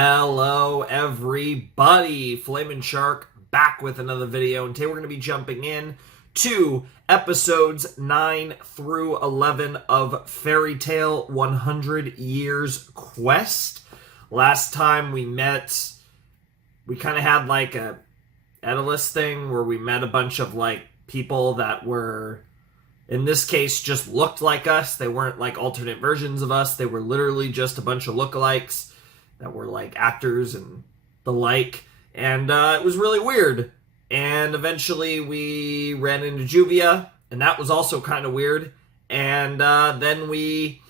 Hello everybody, Flamin' Shark back with another video, and today we're going to be jumping in to episodes 9 through 11 of Fairy Tail 100 Years Quest. Last time we met, we kind of had like a Daedalus thing where we met a bunch of like people that were, in this case, just looked like us. They weren't like alternate versions of us. They were literally just a bunch of lookalikes that were like actors and the like, and it was really weird. And eventually we ran into Juvia, and that was also kind of weird. And then we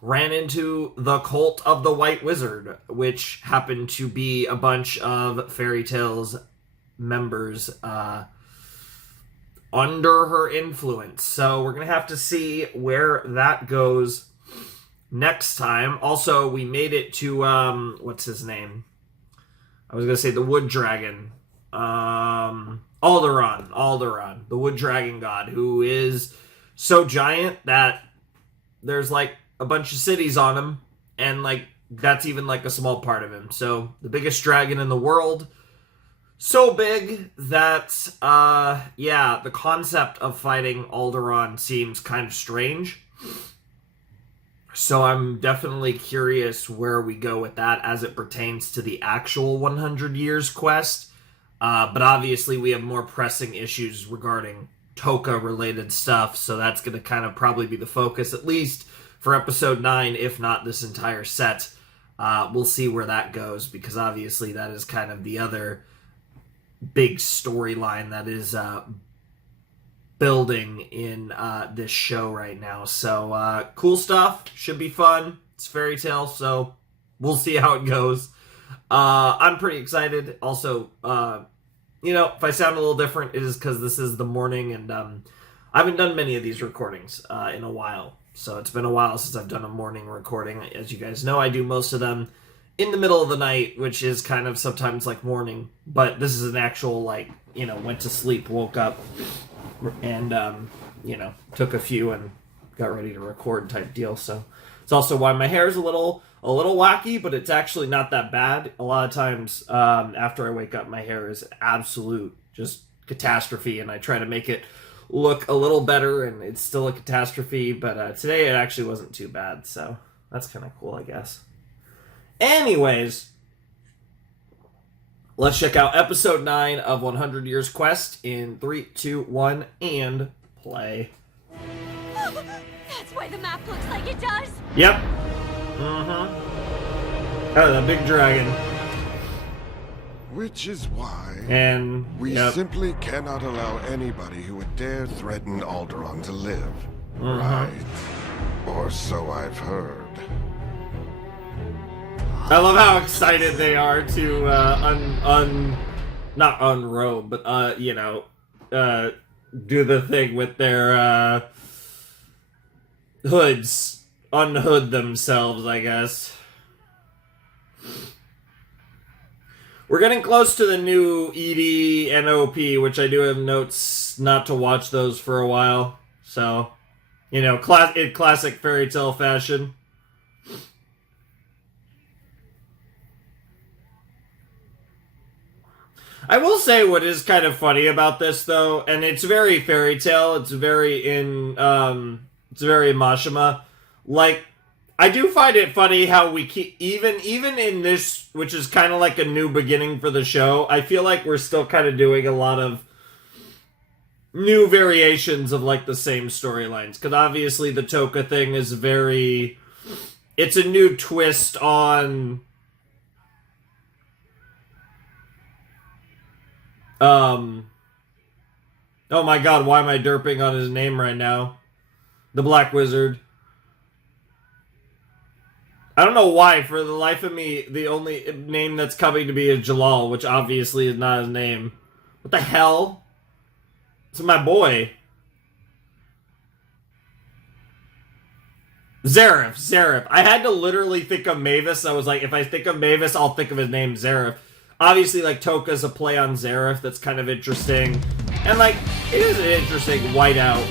ran into the Cult of the White Wizard, which happened to be a bunch of Fairy Tail's members under her influence. So we're gonna have to see where that goes next time. Also, we made it to what's his name? I was gonna say the Wood Dragon. Alderaan, the Wood Dragon God, who is so giant that there's like a bunch of cities on him, and like that's even like a small part of him. So the biggest dragon in the world. So big that the concept of fighting Alderaan seems kind of strange. So I'm definitely curious where we go with that as it pertains to the actual 100 Years quest. But obviously we have more pressing issues regarding Toka-related stuff, so that's going to kind of probably be the focus, at least for episode 9, if not this entire set. We'll see where that goes, because obviously that is kind of the other big storyline that is building in this show right now. So cool stuff, should be fun. It's Fairy Tail, so we'll see how it goes. I'm pretty excited. Also, if I sound a little different, it is because this is the morning, and I haven't done many of these recordings in a while. So it's been a while since I've done a morning recording. As you guys know, I do most of them in the middle of the night, which is kind of sometimes like morning. But this is an actual, like, went to sleep, woke up, and took a few and got ready to record type deal. So it's also why my hair is a little wacky, but it's actually not that bad. A lot of times after I wake up, my hair is absolute just catastrophe, and I try to make it look a little better, and it's still a catastrophe. But today it actually wasn't too bad, so that's kind of cool, I guess. Anyways, let's check out episode 9 of 100 Years Quest in 3, 2, 1, and play. Oh, that's why the map looks like it does. Yep. Oh, the big dragon. Which is why we simply cannot allow anybody who would dare threaten Alderaan to live. Right. Or so I've heard. I love how excited they are to not unrobe, but do the thing with their hoods, unhood themselves, I guess. We're getting close to the new ED and OP, which I do have notes not to watch those for a while. So, in classic Fairy Tail fashion. I will say what is kind of funny about this, though, and it's very Fairy Tail, it's very Mashima. Like, I do find it funny how we keep, even in this, which is kind of like a new beginning for the show, I feel like we're still kind of doing a lot of new variations of, like, the same storylines. Because obviously the Toka thing is it's a new twist on oh my god, why am I derping on his name right now? The Black Wizard. I don't know why, for the life of me, the only name that's coming to me is Jalal, which obviously is not his name. What the hell? It's my boy. Zareth. I had to literally think of Mavis. I was like, if I think of Mavis, I'll think of his name, Zareth. Obviously, like, Toka's a play on Zareth that's kind of interesting. And, like, it is an interesting Whiteout.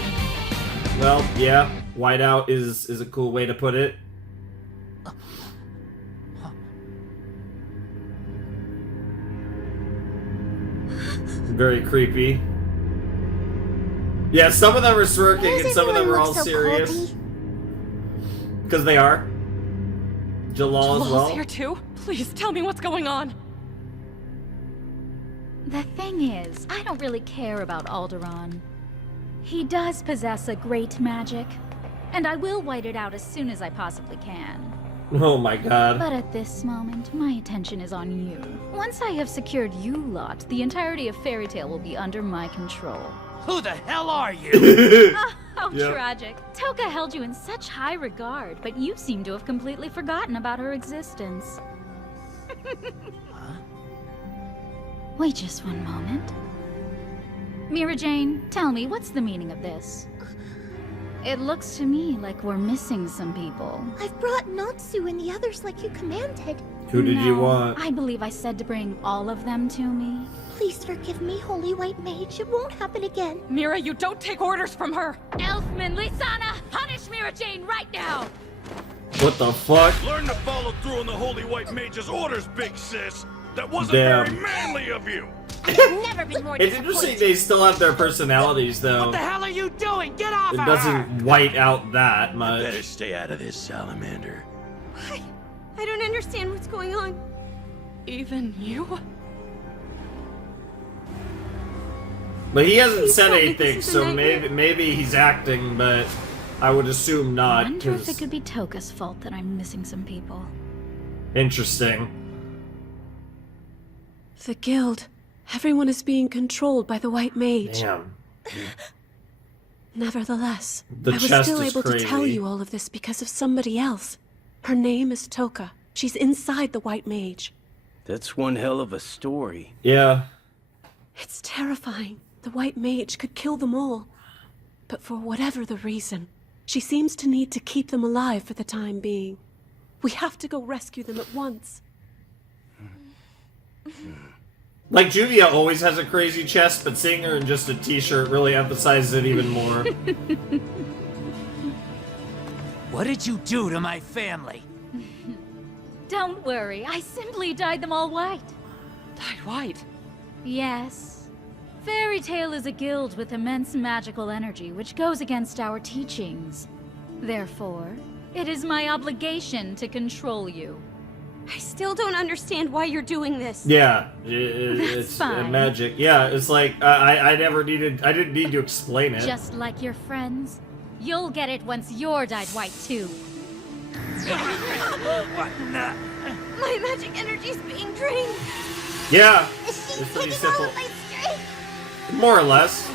Well, yeah, Whiteout is a cool way to put it. Very creepy. Yeah, some of them are smirking Why and does some of them are everyone all look so serious. culty? Because they are. Jalal as Jalal's well. here too? Please tell me what's going on. The thing is, I don't really care about Alderaan. He does possess a great magic, and I will white it out as soon as I possibly can. Oh my god. But at this moment, my attention is on you. Once I have secured you lot, the entirety of Fairy Tail will be under my control. Who the hell are you? How Yep. tragic. Toka held you in such high regard, but you seem to have completely forgotten about her existence. Wait just one moment. Mira Jane, tell me, what's the meaning of this? It looks to me like we're missing some people. I've brought Natsu and the others like you commanded. Who did you No, want? I believe I said to bring all of them to me. Please forgive me, Holy White Mage. It won't happen again. Mira, you don't take orders from her. Elfman, Lysana, punish Mira Jane right now! What the fuck? Learn to follow through on the Holy White Mage's orders, big sis. That wasn't Damn. very manly of you. I've never been more It's interesting disappointed. they still have their personalities though. What the hell are you doing? Get off It of doesn't her! white out that Better much. stay out of this, salamander. I don't understand what's going on. Even you? But he hasn't Please said tell me anything, this is a so nightmare. maybe he's acting, but I would assume I not. wonder if it 'Cause could be Toka's fault that I'm missing some people. interesting. The guild. Everyone is being controlled by the White Mage. Damn. Nevertheless, The I was chest still is able to tell crazy. you all of this because of somebody else. Her name is Toka. She's inside the White Mage. That's one hell of a story. Yeah. It's terrifying. The White Mage could kill them all. But for whatever the reason, she seems to need to keep them alive for the time being. We have to go rescue them at once. Like, Juvia always has a crazy chest, but seeing her in just a t-shirt really emphasizes it even more. What did you do to my family? Don't worry, I simply dyed them all white. Dyed white. Yes. Fairy Tail is a guild with immense magical energy, which goes against our teachings. Therefore, it is my obligation to control you. I still don't understand why you're doing this. Yeah, That's it's fine. magic. Yeah, it's like I didn't need to explain it. Just like your friends, you'll get it once you're dyed white too. What in the... My magic energy's being drained. Yeah, She's it's pretty taking all simple, of my strength. more or less.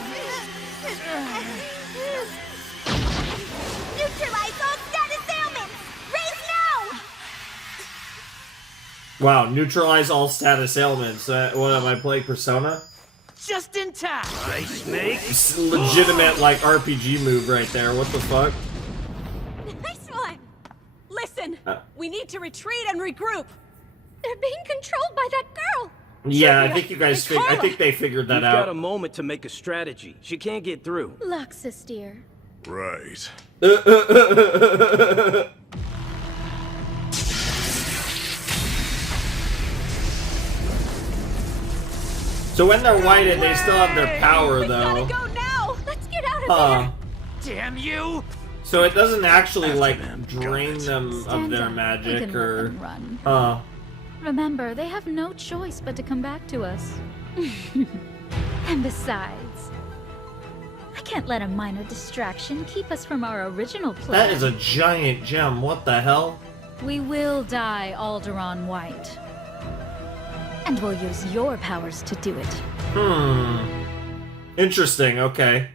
Neutralize all status ailments. Raise now. Wow, neutralize all status ailments. What am I playing, Persona? Just in time. Right, Snake? It's a legitimate like RPG move right there. What the fuck? Nice one. Listen, Uh. we need to retreat and regroup. They're being controlled by that girl. Yeah, I Juvia, think you guys. and I Carla. think they figured that We've got a out. moment to make a strategy. She can't get through. Luxus, dear. Right. So when they're whited, they still have their power though. Go now. Let's get out of Huh. Damn you! So it doesn't actually like them, drain got it. them of Stand their up. We magic can let or. them run. Huh. Remember, they have no choice but to come back to us. And besides, I can't let a minor distraction keep us from our original plan. That is a giant gem. What the hell? We will dye Alderaan white. And we'll use your powers to do it. Interesting. Okay.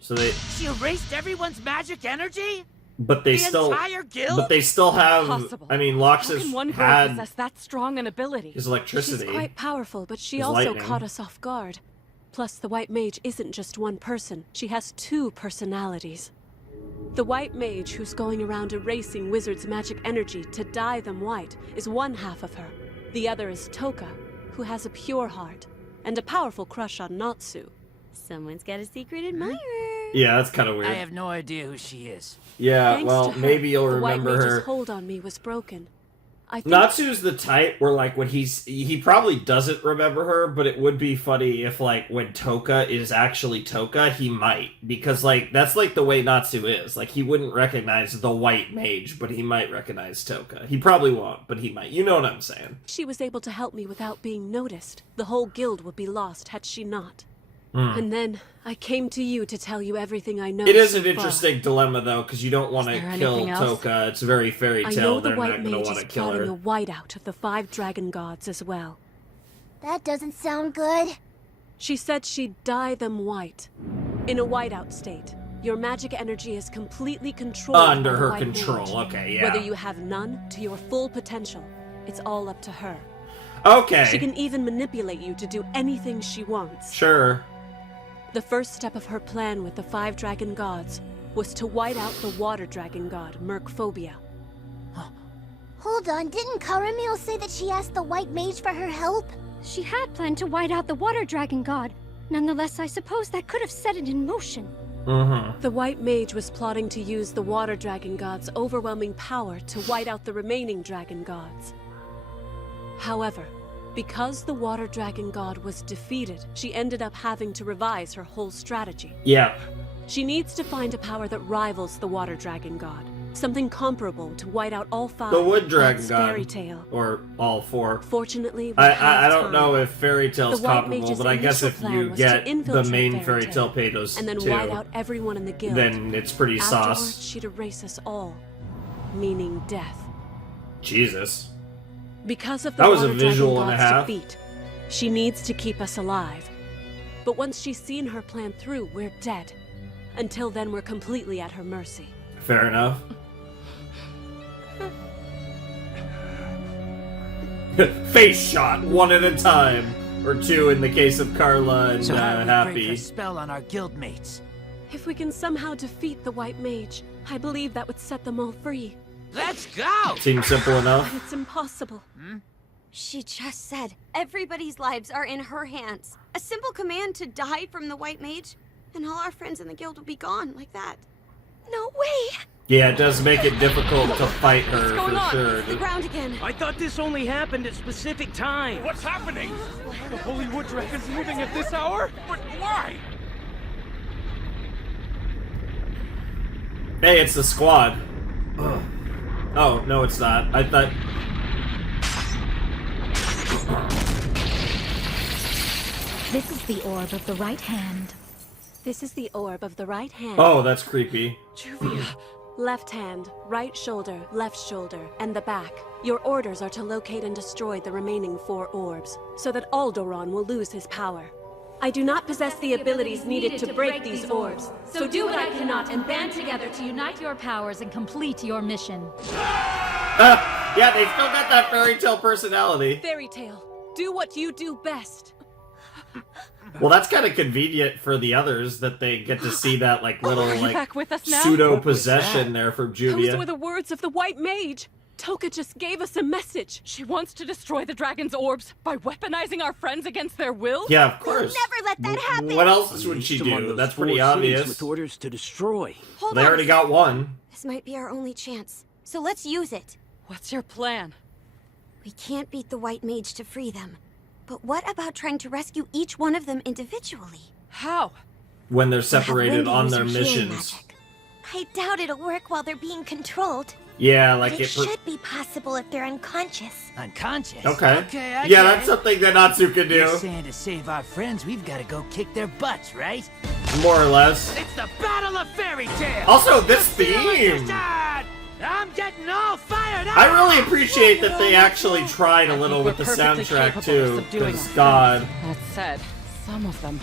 So they, She erased everyone's magic energy? but they The still, entire guild? but they still have. Impossible. I mean, How can Loxus one girl had possess that strong an ability? his electricity. She's quite powerful, but she His also lightning. caught us off guard. Plus, the White Mage isn't just one person. She has two personalities. The White Mage who's going around erasing wizards' magic energy to dye them white is one half of her. The other is Toka, who has a pure heart and a powerful crush on Natsu. Someone's got a secret admirer. Yeah, that's kind of weird. I have no idea who she is. Yeah, Thanks well, to her, maybe you'll the White remember Mage's her. hold on me was broken. I think Natsu's the type where, like, when he probably doesn't remember her, but it would be funny if, like, when Toka is actually Toka, he might. Because, like, that's, like, the way Natsu is. Like, he wouldn't recognize the white mage, but he might recognize Toka. He probably won't, but he might. You know what I'm saying. she was able to help me without being noticed. The whole guild would be lost had she not. And then I came to you to tell you everything I know. It is so an far. interesting dilemma, though, because you don't want to there kill anything else? Toka. It's very fairy I tale. know the They're not White going to Mage want is to kill plotting her. a whiteout of the 5 dragon gods as well. That doesn't sound good. She said she'd dye them white. In a whiteout state, your magic energy is completely controlled Under by the her White control, Mage. okay, yeah. Whether you have none to your full potential, it's all up to her. Okay, She can even manipulate you to do anything she wants. sure. The first step of her plan with the 5 dragon gods was to white out the water dragon god, Mercphobia. Hold on, didn't Karamil say that she asked the White Mage for her help? She had planned to white out the water dragon god. Nonetheless, I suppose that could have set it in motion. Mm-hmm. The White Mage was plotting to use the water dragon god's overwhelming power to white out the remaining dragon gods. However, because the water dragon god was defeated, she ended up having to revise her whole strategy. Yeah. She needs to find a power that rivals the water dragon god. Something comparable to white out all 5. The wood dragon That's god. Fairy Tale. Or all 4. Fortunately, we I have don't time. know if Fairy Tale's The White comparable, Mage's but I guess initial if plan you was to get the infiltrate main Fairy Fairy Tale Tale, Patos and then too, white out everyone in the guild. then it's pretty Afterwards, sauce. she'd erase us all, meaning death. Jesus. Because of the That was a Water Dragon visual and a God's half. defeat, she needs to keep us alive. But once she's seen her plan through, we're dead. Until then, we're completely at her mercy. Fair enough. Face shot, 1 at a time. Or 2 in the case of Carla and So how do we break Happy. her spell on our guildmates? If we can somehow defeat the White Mage, I believe that would set them all free. Let's go! Seems simple enough. But it's impossible. She just said everybody's lives are in her hands. A simple command to die from the White Mage, and all our friends in the guild will be gone like that. No way! Yeah, it does make it difficult to fight her What's going for on? sure. It's the ground again. I thought this only happened at specific times. What's happening? The Holy Wood Dragon's moving at this hour? But why? Hey, it's the squad. Ugh. Oh, no, it's not. I thought. This is the orb of the right hand. This is the orb of the right hand. Oh, that's creepy. Left hand, right shoulder, left shoulder, and the back. Your orders are to locate and destroy the remaining 4 orbs, so that Alderaan will lose his power. I do not possess the abilities needed to break these orbs, So do what I cannot and band together to unite your powers and complete your mission. Yeah, they still got that fairy tale personality. Fairy Tale, do what you do best. Well, that's kind of convenient for the others that they get to see that like little like back with us now? pseudo possession there from Those Julia. were the words of the White Mage. Toka just gave us a message. She wants to destroy the dragon's orbs by weaponizing our friends against their will? Yeah, of course. Never let that happen! What else would she Among do? those That's 4 pretty cities obvious. With orders to destroy. Hold They on. already got one. This might be our only chance. So let's use it. What's your plan? We can't beat the White Mage to free them. But what about trying to rescue each one of them individually? How? When they're Have separated Wendy on use their her healing missions. magic. I doubt it'll work while they're being controlled. Yeah, like It it. should be possible if they're unconscious. Unconscious? Okay. Okay, I Yeah, get that's it. something that Natsu can You're do, saying to save our friends, we've got to go kick their butts, right? more or less. It's the Battle of Fairy Tale! Also, this Feel theme. understood! I'm getting all fired up! I really appreciate that they actually tried a little with the soundtrack too. Because God, That said, some of them.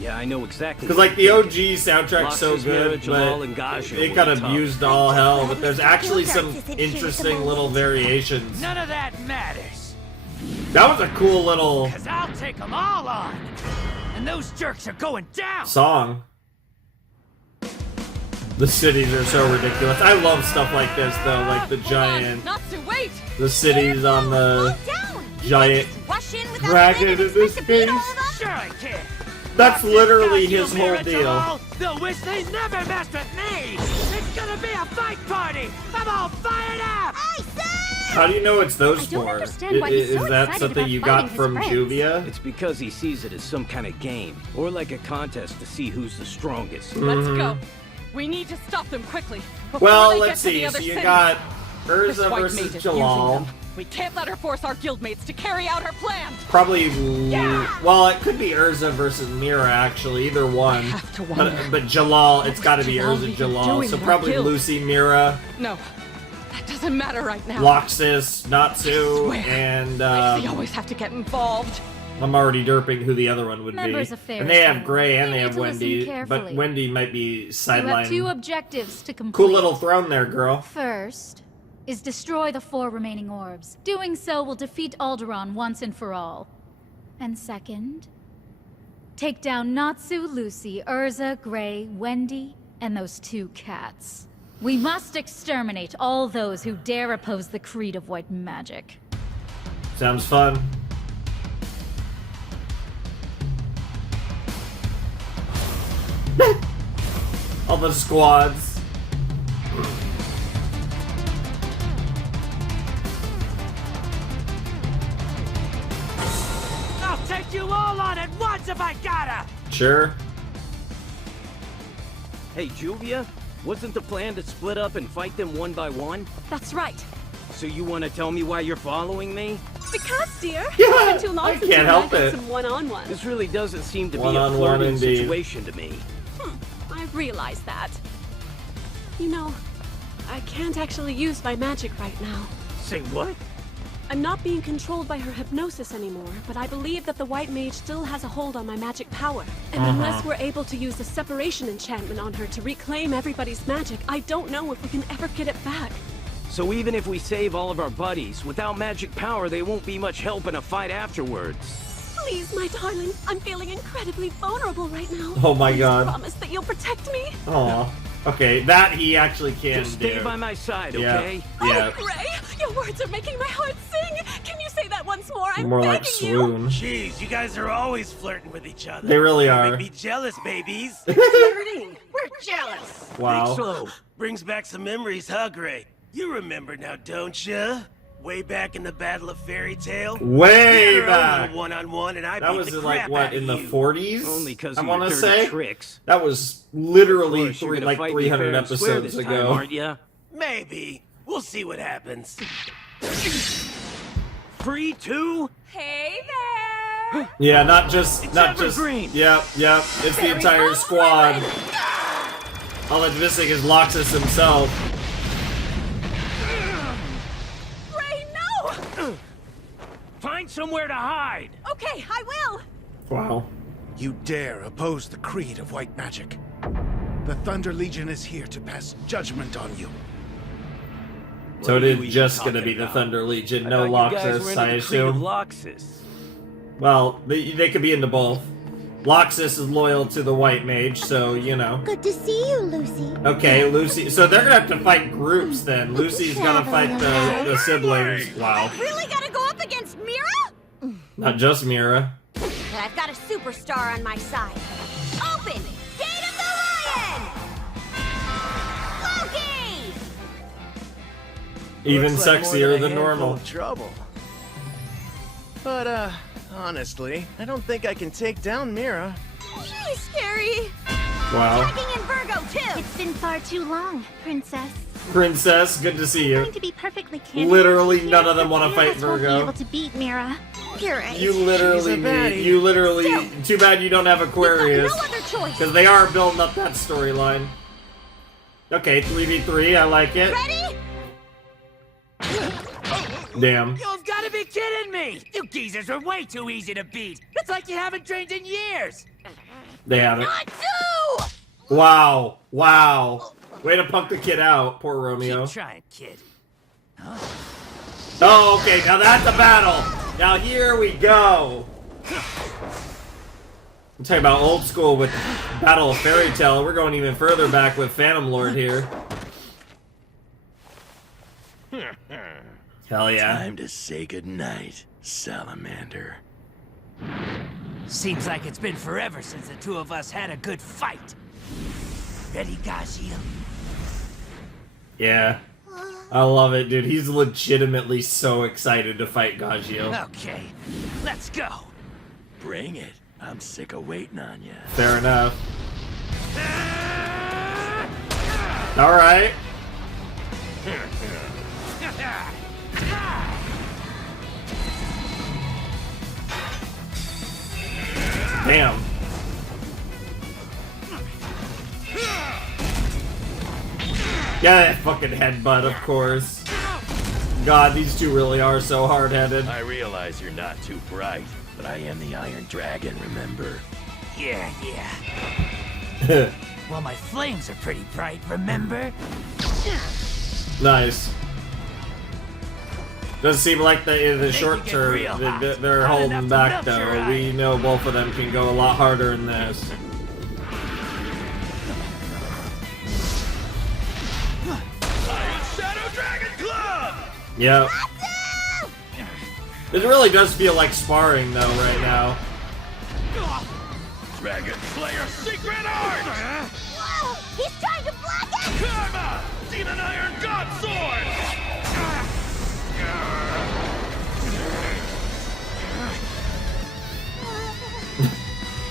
Yeah, I know exactly. because like the OG soundtrack's so Lox's good, marriage, Jamal, but and Gasha it were got tough. abused to all hell. But there's actually some Gildarts isn't here at the interesting moment. little variations. None of that matters, That was a cool little because I'll take them all on! And those jerks are going down! song. The cities are so ridiculous. I love stuff like this though, like the giant, Not to wait! the cities on the Down! giant Rush in without dragon planning in and this expect to beat case. all of us? Sure I can! That's This literally goddamn his whole marriage deal. all, they'll wish they never messed with me! It's gonna be a fight party! I'm all fired up! I say! How do you know it's those I don't four? understand why he's so Is that excited something about you fighting got his from friends. Juvia? It's because he sees it as some kind of game, or like a contest to see who's the strongest. Let's go. We need to stop them quickly. before Well, they let's get to the see. other So you city. got This Urza white versus mage is Jalal. using them. We can't let her force our guildmates to carry out her plans. Probably, well, it could be Urza versus Mira, actually, either one. have to wonder. But Jalal, it's got to be Jalal Urza be Jalal. doing So in our probably guild? Lucy, Mira, No, that doesn't matter right now. Loxus, Natsu, Swear. and They always have to get involved. I'm already derping who the other one would Members be. of Fair And they have Tale, Gray and we they need have to listen Wendy, but carefully. Wendy might be You have 2 sidelined. objectives to complete. Cool little throne there, girl. First is destroy the 4 remaining orbs. Doing so will defeat Alderaan once and for all. And second, take down Natsu, Lucy, Urza, Gray, Wendy, and those 2 cats. We must exterminate all those who dare oppose the creed of white magic. Sounds fun. All the squads. I'll take you all on at once if I gotta! Sure. Hey, Juvia, wasn't the plan to split up and fight them one by one? That's right. So you want to tell me why you're following me? Because, dear, Yeah, it's been too long I since can't you help and I had it. some one-on-one. This really doesn't seem to be a One-on-one flirting indeed. situation to me. I realize that. You know, I can't actually use my magic right now. Say what? I'm not being controlled by her hypnosis anymore, but I believe that the White Mage still has a hold on my magic power. And unless we're able to use the separation enchantment on her to reclaim everybody's magic, I don't know if we can ever get it back. So even if we save all of our buddies, without magic power, they won't be much help in a fight afterwards. Please, my darling, I'm feeling incredibly vulnerable right now. Oh my Please God. promise that you'll protect me. Aw. Okay, that he actually can Just do. stay by my side, Yeah. okay? Yeah. Oh, Gray, your words are making my heart sing. Can you say that once more? I'm More like begging you. swoon. Jeez, you guys are always flirting with each other. They really You are. Make me jealous, babies. Flirting. We're jealous. Wow. Think so. Brings back some memories, huh, Gray? You remember now, don't ya? Way back in the Battle of Fairy Tale? Way We had our own back. little one-on-one, and I That beat was the in, like, crap what, out in of the you. 40s? Only because I of your want to dirty say tricks. that was literally Of course, you're gonna like fight me 300 fair and square episodes this ago. time, aren't ya? Maybe. We'll see what happens. Free too? Hey there. Yeah, not just evergreen. Yep. It's the entire squad. All that's missing is Loxus himself. Gray, no. Find somewhere to hide! Okay, I will. Wow. You dare oppose the creed of white magic. The Thunder Legion is here to pass judgment on you. So What it are is you just even gonna be talking the about? Thunder Legion, I no thought you guys were Loxus, into I the creed of assume. Loxus. Well, they could be into both. Loxus is loyal to the White Mage, so you know. Good to see you, Lucy. Okay, Lucy. So they're gonna have to fight groups then. Lucy's gonna fight the siblings. Wow. Really gotta go up against Mira? Not just Mira. But I've got a superstar on my side. Open! Gate of the Lion! Loki! Even Looks like more sexier a than handful normal. of trouble. But, honestly, I don't think I can take down Mira. She's scary. Wow. Attacking in Virgo, too! It's been far too long, Princess. Princess, good to see Going you. to be perfectly candid. Literally none of them want to None fight of us won't be Virgo. able to beat Mira. You're right. You literally She's a baddie. need. You literally. Too bad you don't have Aquarius. No other choice. Because they are building up that storyline. Okay, 3v3, I like it. Ready? Damn. You've got to be kidding me! You geezers are way too easy to beat. It's like you haven't trained in years. They have it. Not two! Wow. Wow. Way to punk the kid out, poor Romeo. Keep trying, kid. Oh, okay, now that's a battle. Now here we go. I'm talking about old school with Battle of Fairy Tale. We're going even further back with Phantom Lord here. Hell yeah. Time to say goodnight, Salamander. Seems like it's been forever since the two of us had a good fight. Ready, Gazil? Yeah. I love it, dude. He's legitimately so excited to fight Gagio. Okay, let's go. Bring it. I'm sick of waiting on you. Fair enough. Alright. Damn. Yeah, that fucking headbutt, of course. God, these two really are so hard-headed. I realize you're not too bright, but I am the Iron Dragon, remember? Yeah. Well, my flames are pretty bright, remember? Nice. Doesn't seem like the short term they're holding back though. We know both of them can go a lot harder in this. Shadow Dragon Club! Yep. It really does feel like sparring though right now. Dragon Slayer Secret Art! Whoa! He's trying to block it! Karma! Demon Iron God Sword!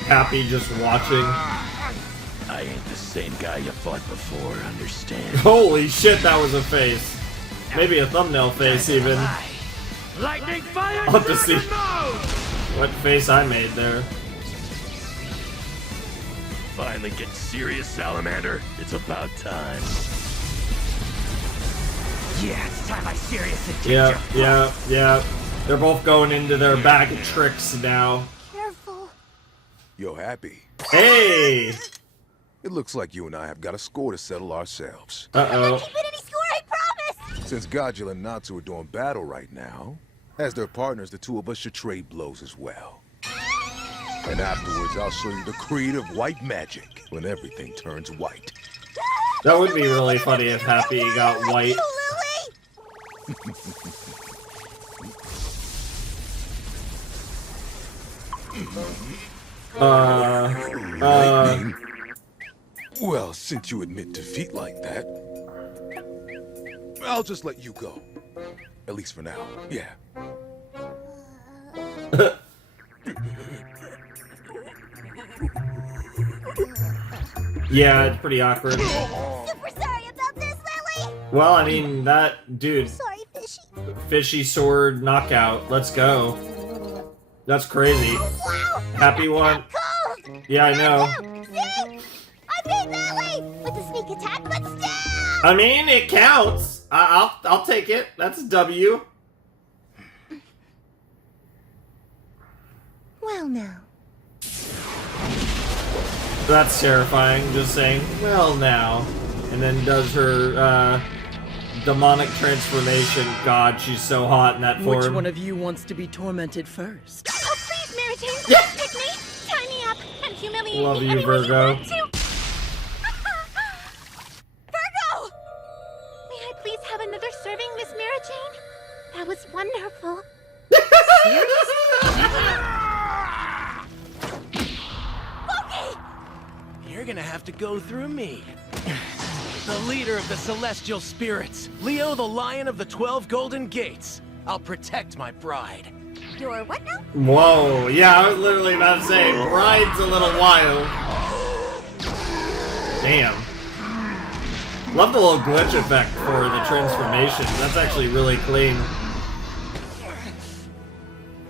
Happy just watching. I ain't the same guy you fought before, understand? Holy shit, that was a face. Maybe a thumbnail face even. Lightning Fire! I'll have to see what face I made there. Finally get serious, Salamander. It's about time. Yeah, it's time I seriously take Yeah. They're both going into their bag of tricks now. Careful. You're happy. Hey! It looks like you and I have got a score to settle ourselves. Uh-oh. Keep it any score, I promise! Since Godzilla and Natsu are doing battle right now, as their partners, the two of us should trade blows as well. And afterwards, I'll show you the creed of white magic when everything turns white. That would be really funny if Happy got white. Well, since you admit defeat like that, I'll just let you go. At least for now, yeah. Yeah, it's pretty awkward. Super sorry about this, Lily! Well, I mean, that dude. Sorry, Fishy. Fishy sword knockout. Let's go. That's crazy. Wow! Happy one. Cool! Yeah, I know. See? I beat Lily! With the sneak attack, but still! I mean, it counts. I'll take it. That's a W. Well, now. That's terrifying. Just saying, well, now. And then does her demonic transformation. God, she's so hot in that form. Which one of you wants to be tormented first? Oh, please, Mary Jane, don't pick me! Tie me up and humiliate Love me you, any way Virgo. you want to! Virgo! May I please have another serving, Miss Mary Jane? That was wonderful. You're gonna have to go through me. The leader of the Celestial Spirits, Leo the Lion of the 12 Golden Gates. I'll protect my bride. Your what now? Whoa, yeah, I was literally about to say, bride's a little wild. Damn. Love the little glitch effect for the transformation. That's actually really clean.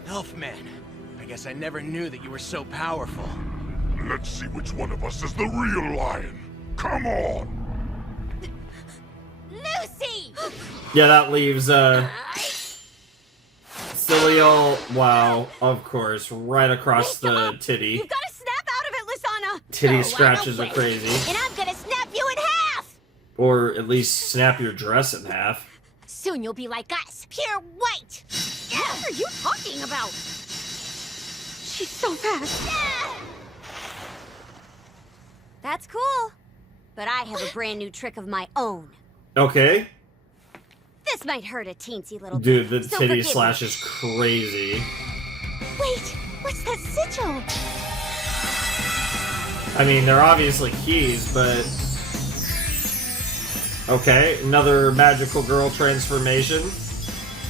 Elfman, I guess I never knew that you were so powerful. Let's see which one of us is the real lion. Come on! Lucy! Yeah, that leaves, silly old, wow, of course, right across the titty. You've got to snap out of it, Lysana! Titty scratches are crazy. And I'm gonna snap you in half! Or at least snap your dress in half. Soon you'll be like us, pure white! What are you talking about? She's so fast. That's cool. But I have a brand new trick of my own. Okay. This might hurt a teensy little Dude, bit. the so titty forgive slash me. is crazy. Wait, what's that sigil? I mean, they're obviously keys, but... Okay, another magical girl transformation.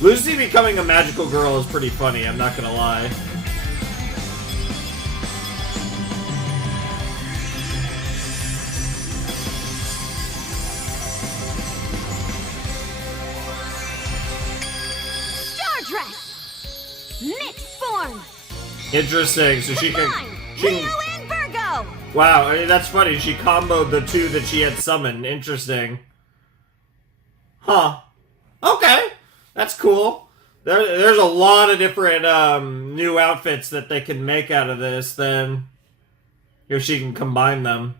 Lucy becoming a magical girl is pretty funny, I'm not gonna lie. Star dress! Mixed form! Interesting, so she can... Leo and Virgo! Wow, I mean, that's funny. She comboed the two that she had summoned. Interesting. Huh. Okay. That's cool. There's a lot of different new outfits that they can make out of this, then if she can combine them.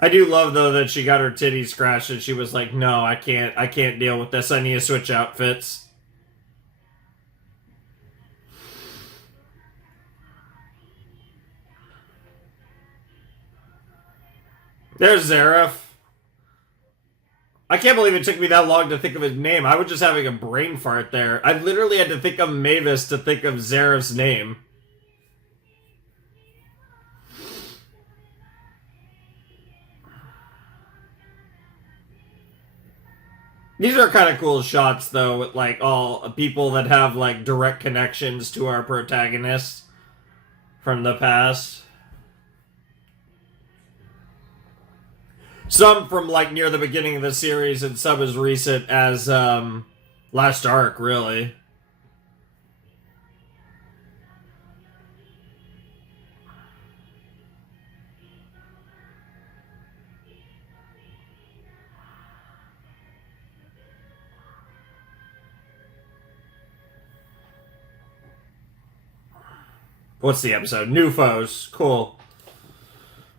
I do love, though, that she got her titties scratched and she was like, no, I can't deal with this. I need to switch outfits. There's Zareth. I can't believe it took me that long to think of his name. I was just having a brain fart there. I literally had to think of Mavis to think of Zareth's name. These are kind of cool shots, though, with, like, all people that have, like, direct connections to our protagonists from the past. Some from, like, near the beginning of the series, and some as recent as, last arc, really. What's the episode? New Foes. Cool.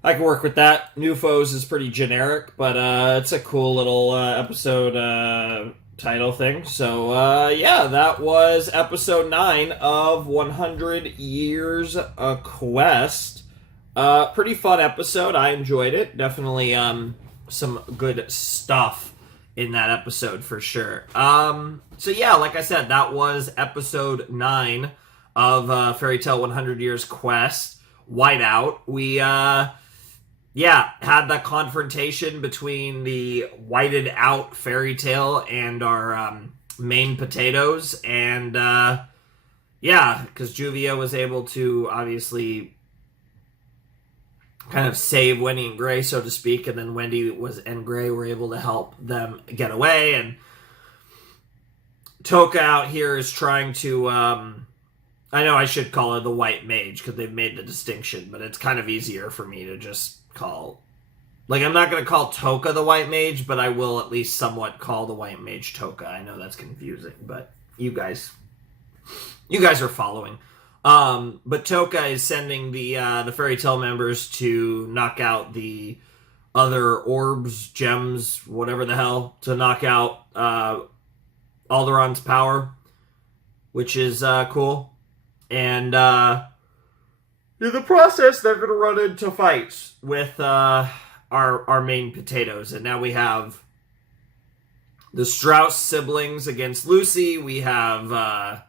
I can work with that. New Foes is pretty generic, but it's a cool little episode title thing. So, yeah, that was episode 9 of 100 Years a Quest. Pretty fun episode. I enjoyed it. Definitely some good stuff in that episode for sure. So, yeah, like I said, that was episode 9 of Fairy Tail 100 Years Quest, Whiteout. We, had that confrontation between the whited out Fairy Tail and our main potatoes. And, because Juvia was able to obviously kind of save Wendy and Gray, so to speak, and then Wendy and Gray were able to help them get away. And Toka out here is trying to... I know I should call her the White Mage because they've made the distinction, but it's kind of easier for me to just call... Like, I'm not going to call Toka the White Mage, but I will at least somewhat call the White Mage Toka. I know that's confusing, but you guys are following. But Toka is sending the Fairy Tail members to knock out the other orbs, gems, whatever the hell, to knock out Alderaan's power, which is cool. And in the process, they're going to run into fights with our main potatoes. And now we have the Strauss siblings against Lucy. We have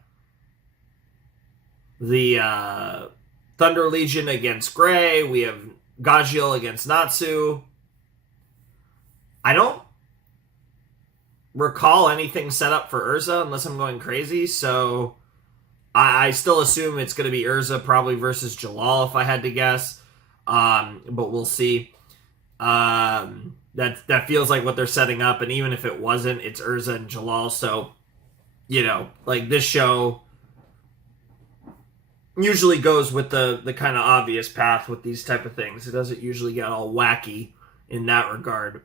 the Thunder Legion against Gray. We have Gajiel against Natsu. I don't recall anything set up for Urza unless I'm going crazy, so... I still assume it's going to be Urza probably versus Jalal if I had to guess. But we'll see. That feels like what they're setting up. And even if it wasn't, it's Urza and Jalal. So, like this show usually goes with the kind of obvious path with these type of things. It doesn't usually get all wacky in that regard.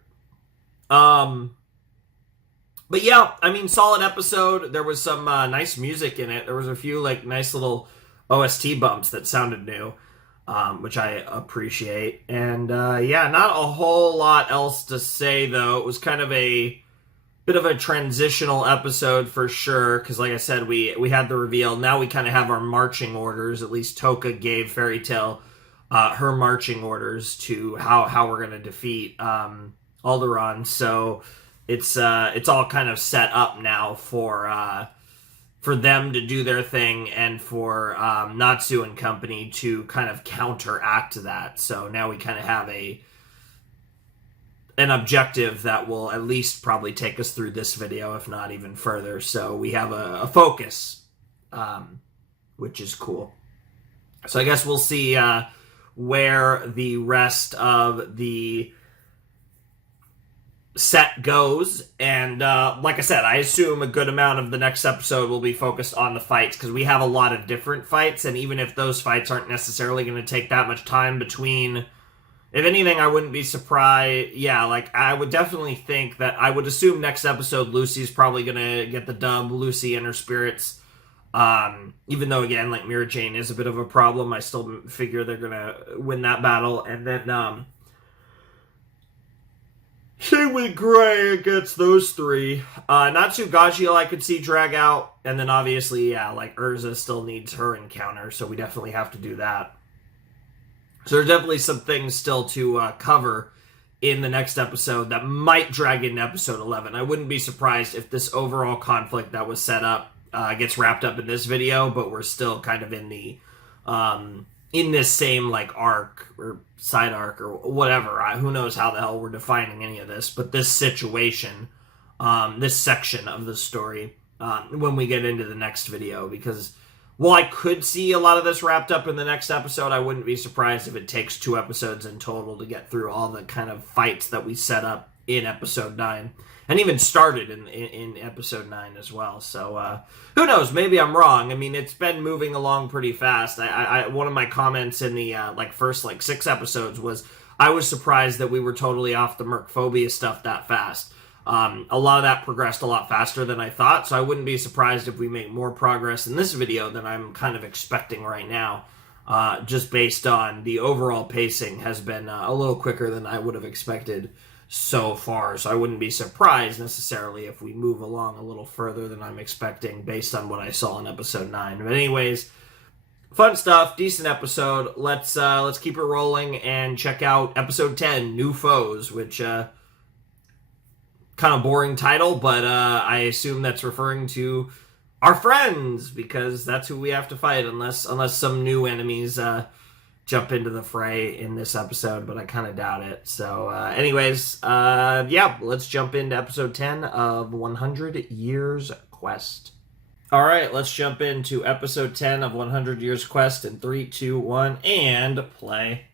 But yeah, I mean, solid episode. There was some nice music in it. There was a few like nice little OST bumps that sounded new, which I appreciate. And not a whole lot else to say though. It was kind of a bit of a transitional episode for sure. Because like I said, we had the reveal. Now we kind of have our marching orders. At least Toka gave Fairy Tail her marching orders to how we're gonna defeat Alderaan. So. It's all kind of set up now for for them to do their thing and for Natsu and company to kind of counteract that. So now we kind of have an objective that will at least probably take us through this video, if not even further. So we have a focus, which is cool. So I guess we'll see where the rest of the set goes, and like I said, I assume a good amount of the next episode will be focused on the fights, because we have a lot of different fights, and even if those fights aren't necessarily going to take that much time between, if anything, I wouldn't be surprised. Yeah, like, I would definitely think that, I would assume next episode Lucy's probably going to get the dub, Lucy and her spirits, even though, again, like, Mira Jane is a bit of a problem, I still figure they're going to win that battle, and then, same with Gray against those three. Natsu Gajiel I could see drag out. And then obviously, yeah, like Urza still needs her encounter. So we definitely have to do that. So there's definitely some things still to cover in the next episode that might drag into episode 11. I wouldn't be surprised if this overall conflict that was set up gets wrapped up in this video. But we're still kind of in the... in this same, like, arc, or side arc, or whatever. Who knows how the hell we're defining any of this, but this situation, this section of the story, when we get into the next video, because while I could see a lot of this wrapped up in the next episode, I wouldn't be surprised if it takes 2 episodes in total to get through all the kind of fights that we set up in episode 9. And even started in episode 9 as well. So, who knows? Maybe I'm wrong. I mean, it's been moving along pretty fast. One of my comments in the, first, 6 episodes was, I was surprised that we were totally off the Mercphobia stuff that fast. A lot of that progressed a lot faster than I thought, so I wouldn't be surprised if we make more progress in this video than I'm kind of expecting right now. Just based on the overall pacing has been a little quicker than I would have expected so far, so I wouldn't be surprised necessarily if we move along a little further than I'm expecting based on what I saw in episode 9. But anyways, fun stuff, decent episode. Let's keep it rolling and check out episode 10, New Foes, which kind of boring title, but I assume that's referring to our friends, because that's who we have to fight, unless some new enemies jump into the fray in this episode, but I kind of doubt it. So anyways, yeah, let's jump into episode 10 of 100 Years Quest. All right, let's jump into episode 10 of 100 Years Quest in 3, 2, 1, and play.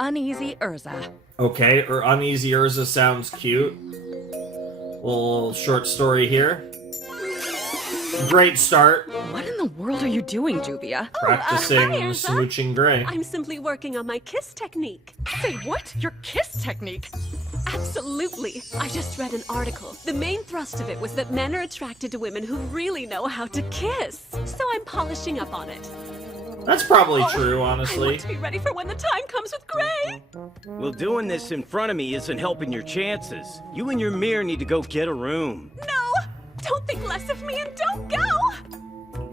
Uneasy Urza. Okay, or Uneasy Urza sounds cute. Little short story here. Great start. What in the world are you doing, Juvia? Practicing hi, Urza. smooching Gray. I'm simply working on my kiss technique. Say what? Your kiss technique? Absolutely. I just read an article. The main thrust of it was that men are attracted to women who really know how to kiss. So I'm polishing up on it. That's probably true, honestly. I want to be ready for when the time comes with Gray. Well, doing this in front of me isn't helping your chances. You and your mirror need to go get a room. No! Don't think less of me and don't go!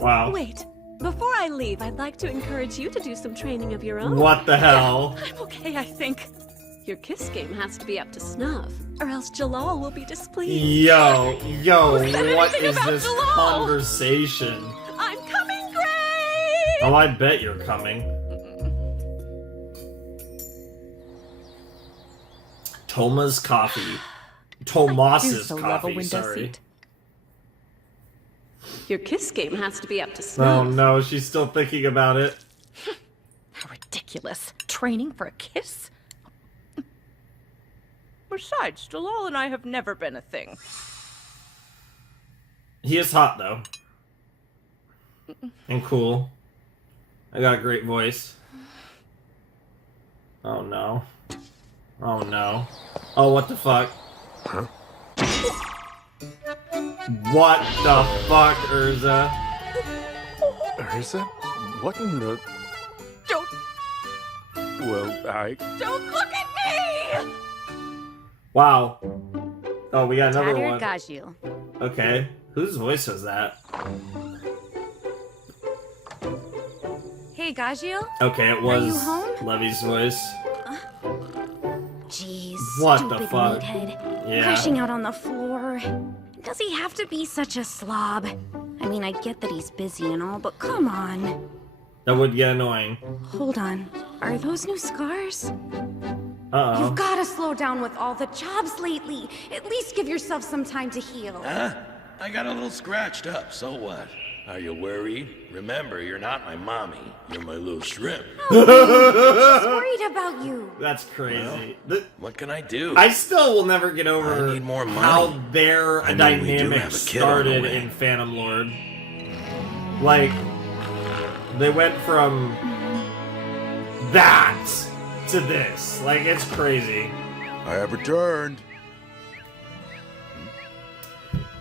Wow. Wait. Before I leave, I'd like to encourage you to do some training of your own. What the hell? I'm okay, I think. Your kiss game has to be up to snuff, or else Jalal will be displeased. Yo, what is this Jalal? conversation? I'm coming, Gray! Oh, I bet you're coming. Tomas's coffee. Tomas's coffee, sorry. Your kiss game has to be up to snuff. Oh no, she's still thinking about it. How ridiculous. Training for a kiss? Besides, Jalal and I have never been a thing. He is hot, though. And cool. I got a great voice. Oh no. Oh no. Oh, what the fuck? Huh? What the fuck, Urza? Urza? What in the... Don't look at me! Wow. Oh, we got another one. Gajiel. Okay. Whose voice was that? Hey, Gajiel? Okay, it Are was you home? Levy's voice. Jeez, What the stupid fuck? meathead. Yeah. Crashing out on the floor. Does he have to be such a slob? I mean, I get that he's busy and all, but come on. That would get annoying. Hold on. Are those new scars? Uh-oh. You've gotta slow down with all the jobs lately. At least give yourself some time to heal. Huh? I got a little scratched up, so what? Are you worried? Remember, you're not my mommy. You're my little shrimp. Oh, she's worried about you. That's crazy. What can I do? I still will never get over I need more money. how their I know we do dynamic have a kid on the started way. in Phantom Lord. Like, they went from that to this. Like, it's crazy. I have returned.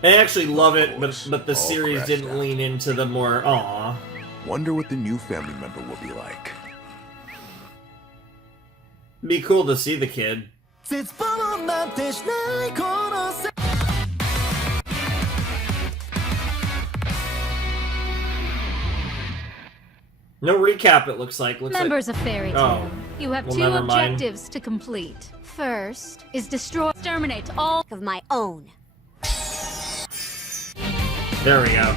I actually love it, but the all series crashed didn't out. lean into the more, aw. Wonder what the new family member will be like. Be cool to see the kid. No recap, it looks like. Members of Fairy Tail, you have well, 2 never mind. objectives to complete. First is exterminate all of my own. There we go.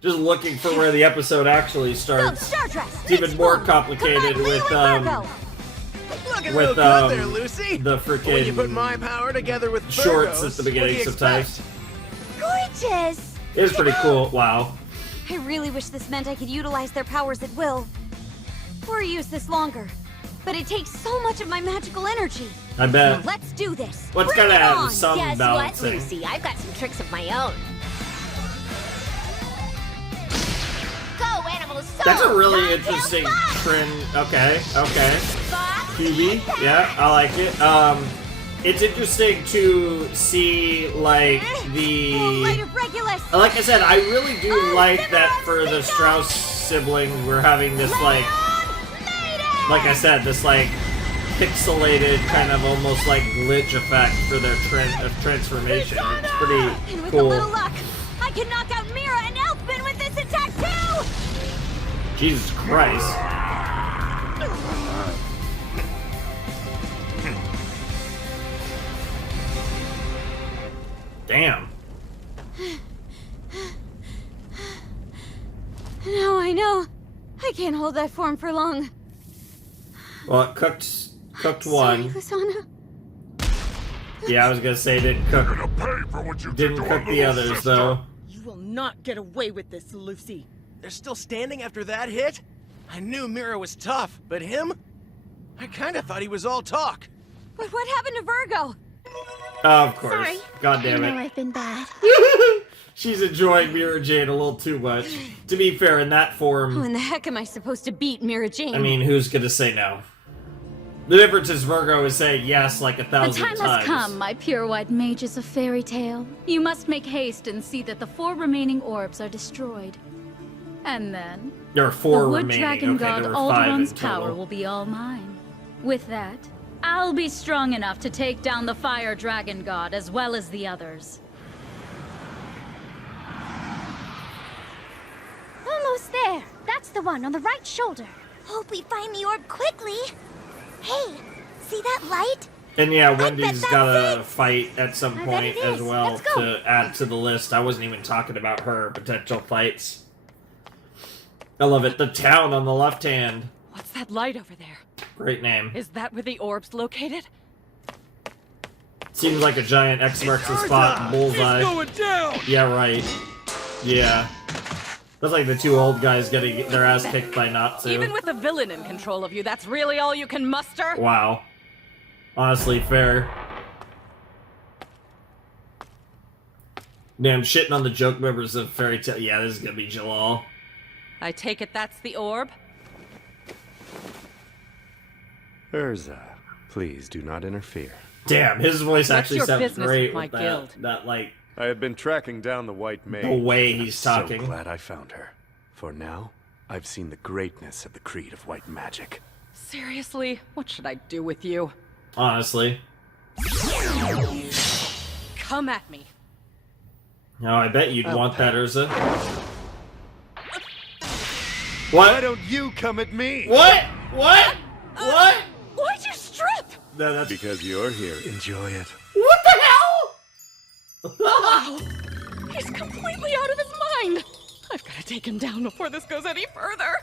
Just looking for where the episode actually starts. It's even more complicated with Looking with real good there, Lucy. the When you put freaking my power together with shorts Virgo's, at the beginning what do you sometimes. Gorgeous! It is pretty cool. Wow. I really wish this meant I could utilize their powers at will. Or use this longer. But it takes so much of my magical energy. I bet. Let's do this. Well, it's Bring gotta it have on. some Guess balancing. what, Lucy? I've got some tricks of my own. Go, animals! That's a really interesting trend. Okay, okay. QB, yeah, I like it. It's interesting to see, like, like I said, I really do like that for the Strauss siblings, we're having this, like I said, this, like, pixelated, kind of almost like glitch effect for their transformation. It's pretty And with cool. a little luck, I can knock out Mira and Elfin with this attack too! Jesus Christ. Damn. Now I know. I can't hold that form for long. Well, it cooked one. Sorry, Lasana. Yeah, I was gonna say didn't cook the others though. You will not get away with this, Lucy. They're still standing after that hit? I knew Mira was tough, but him? I kinda thought he was all talk. But what happened to Virgo? Of course. Sorry. God damn I know it. I've been bad. She's enjoying Mira Jane a little too much. To be fair, in that How form, in the heck am I supposed to beat Mira Jane? I mean, who's gonna say no? The difference is Virgo is saying yes like 1,000 The time times. has come, my pure white mages of Fairy Tail. You must make haste and see that the 4 remaining orbs are destroyed. And then, There are 4 the Wood remaining. Dragon Okay, God there were 5 in Alderun's power total. will be all mine. With that, I'll be strong enough to take down the Fire Dragon God as well as the others. Almost there. That's the one on the right shoulder. Hope we find the orb quickly. Hey, see that light? And yeah, Wendy's that's gotta fight at some I bet point it as is. well Let's go. to add to the list. I wasn't even talking about her potential fights. I love it. The town on the left hand. What's that light over there? Great name. Is that where the orb's located? Seems like a giant X marks the spot bullseye. going down! Yeah, right. Yeah. That's like the 2 old guys getting their ass kicked by Natsu. Even with the villain in control of you, that's really all you can muster? Wow. Honestly, fair. Damn, shitting on the joke members of Fairy Tail. Yeah, this is gonna be Jalal. I take it that's the orb? Urza, please do not interfere. Damn, his voice What's actually your sounds business great with my with that. guild? That, like, I have been tracking down the White Mage. the way and he's I'm talking. so glad I found her. For now, I've seen the greatness of the Creed of White Magic. Seriously? What should I do with you? Honestly. Come at me. No, I bet you'd want that, Urza. Why What? don't you come at me? What? What? What? Why'd you strip? No, that's... Because you're here, enjoy it. What the hell? Wow! He's completely out of his mind! I've got to take him down before this goes any further!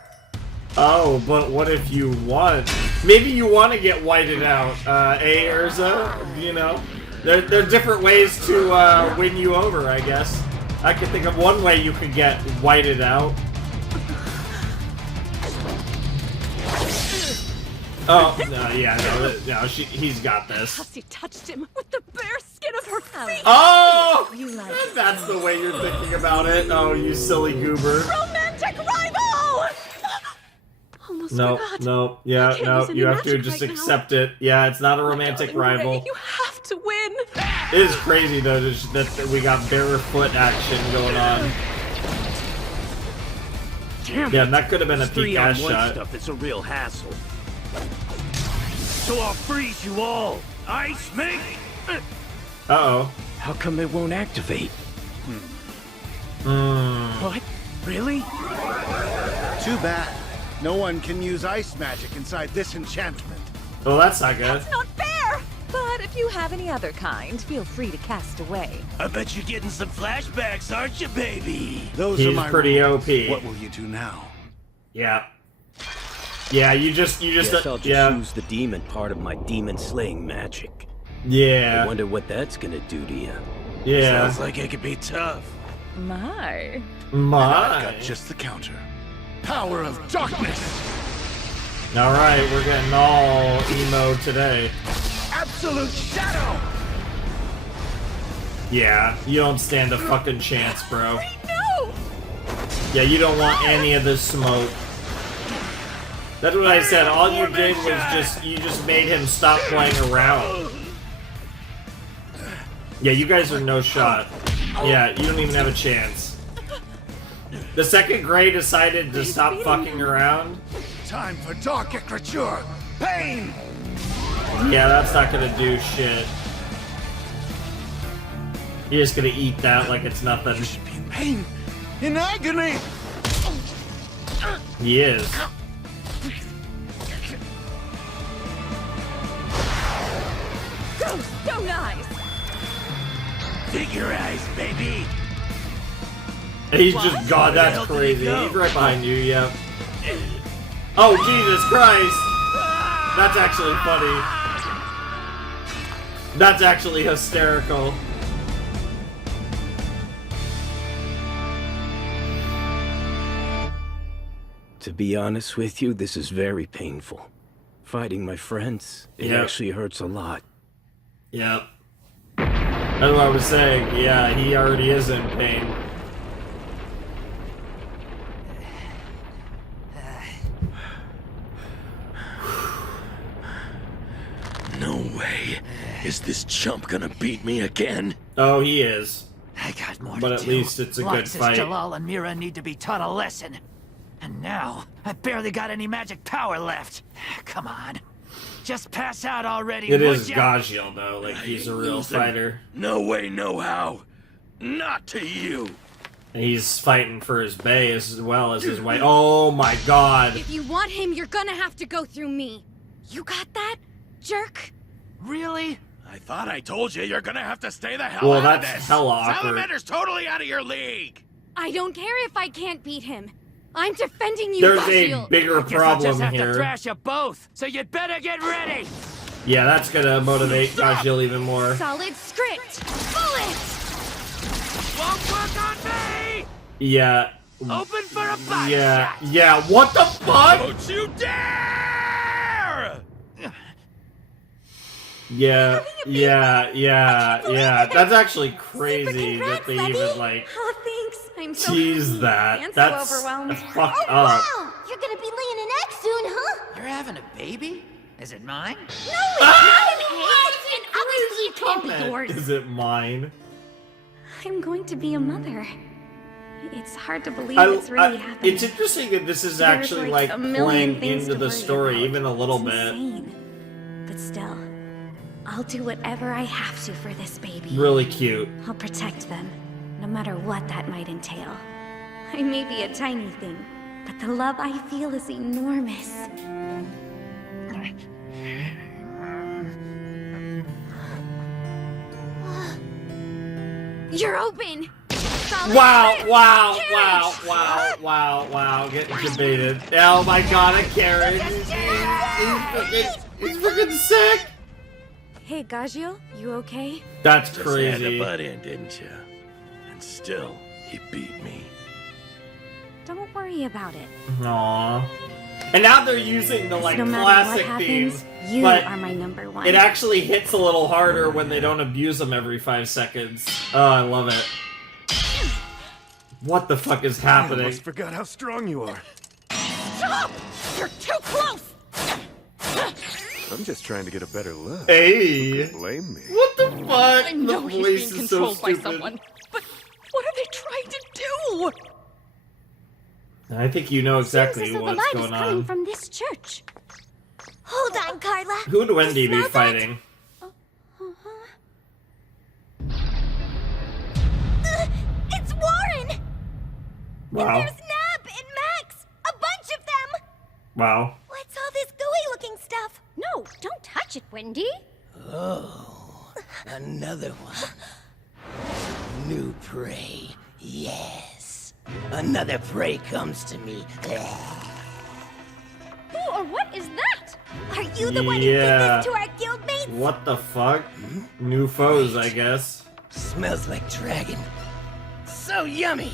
Oh, but what if you want? Maybe you want to get whited out, Urza? You know? There are different ways to win you over, I guess. I could think of one way you could get whited out. Oh, no, yeah, no, he's got this. He touched him with the bare skin of her feet! Oh! You like That's the way you're thinking about it? Oh, you silly goober. romantic rival! Almost No, forgot. no, yeah, I can't no, use any you have to magic just right now. accept it. Yeah, it's not a romantic rival. You have to win! It is crazy, though, that we got barefoot action going on. Damn Yeah, it. and that could have been a This peak ass 3-on-1 shot. stuff is a real hassle. So I'll freeze you all. Ice me! Uh-oh. How come it won't activate? Hmm. What? Really? Too bad. No one can use ice magic inside this enchantment. Well, that's not good. That's not fair! But if you have any other kind, feel free to cast away. I bet you're getting some flashbacks, aren't you, baby? Those He's are my pretty rules. OP. What will you do now? Yeah. Yeah, you just Guess I'll just yeah. use the demon part of my demon slaying magic. Yeah. I wonder what that's gonna do to you. Yeah. Sounds like it could be tough. My. And My. I've got just the counter. Power of darkness! Alright, we're getting all emo today. Absolute shadow! Yeah, you don't stand a fucking chance, bro. No! Yeah, you don't want any of this smoke. That's what I said. All you did was you just made him stop playing around. Yeah, you guys are no shot. Yeah, you don't even have a chance. The second Gray decided to stop fucking around. Time for dark écriture! Pain! Yeah, that's not gonna do shit. You're just gonna eat that like it's nothing. In pain! In agony! He is. Stone eyes! Figure eyes, baby. He's just, God, that's crazy. He's right behind you, yeah. Oh, Jesus Christ! That's actually funny. That's actually hysterical. To be honest with you, this is very painful. Fighting my friends, it Yeah. actually hurts a lot. Yep. That's what I was saying. Yeah, he already is in pain. No way. Is this chump gonna beat me again? Oh, he is. I got more But to at do. least it's a good Loxus, fight. Jalal, and Mira need to be taught a lesson. And now, I barely got any magic power left. Come on. Just pass out already, It would is ya? Gajiel, though. Like, he's a real Losing. fighter. No way, no how. Not to you. And he's fighting for his bae as well as his wife. Oh my god. If you want him, you're gonna have to go through me. You got that, jerk? Really? I thought I told you you're gonna have to stay the hell Well, out of that's this. hella awkward. Salamander's totally out of your league. I don't care if I can't beat him. I'm defending you, There's Gajiel. a bigger Guess I'll problem just have to here. thrash you both, so you'd better get ready! Yeah, that's gonna motivate Gajiel even more. Solid script. Bullet. Won't work on me! Yeah. Open for a bite Yeah. shot. Yeah, what the fuck? Don't you dare! Yeah, yeah. That's actually crazy that they even, like, Oh, thanks. I'm so tease happy that. and That's so overwhelmed. fucked up. Wow! You're gonna be laying an egg soon, huh? You're having a baby? Is it mine? No, it's not an egg! And obviously it can't be yours. Is it mine? I'm going to be a mother. It's hard to believe it's really happening. It's interesting that this is There's, actually like, like a million playing things into to the worry story about. even a little It's bit. insane. But still, I'll do whatever I have to for this baby. Really cute. I'll protect them, no matter what that might entail. I may be a tiny thing, but the love I feel is enormous. You're open. Wow, wow, wow, wow, wow, wow. Getting debated. Oh my god, a carriage. He's freaking sick. Hey, Gagio, you okay? That's Just had to crazy. butt in, didn't you? And still, he beat me. Don't worry about it. Aww. And now they're using the like No matter classic what themes, happens, you but are my number one. it actually hits a little harder when they don't abuse them every 5 seconds. Oh, I love it. What the fuck is I happening? almost forgot how strong you are. Stop! You're too close! I'm just trying to get a better look. Hey! Who could blame me? What the fuck? I know The he's voice being is so controlled by stupid. someone, but what are they trying to do? I think you know exactly Seems as though what's the light going is coming on. from this church. Hold on, Carla. Who would Wendy You be smell that? fighting? It's Warren! Wow. There's Nab and Max! A bunch of them! Wow. What's all this gooey looking stuff? No, don't touch it, Wendy. Oh, another one. New prey, yes. Another prey comes to me. Who or what is that? Are you the one who did Yeah. this to our guildmates? What the fuck? New foes, I guess. Smells like dragon. So yummy.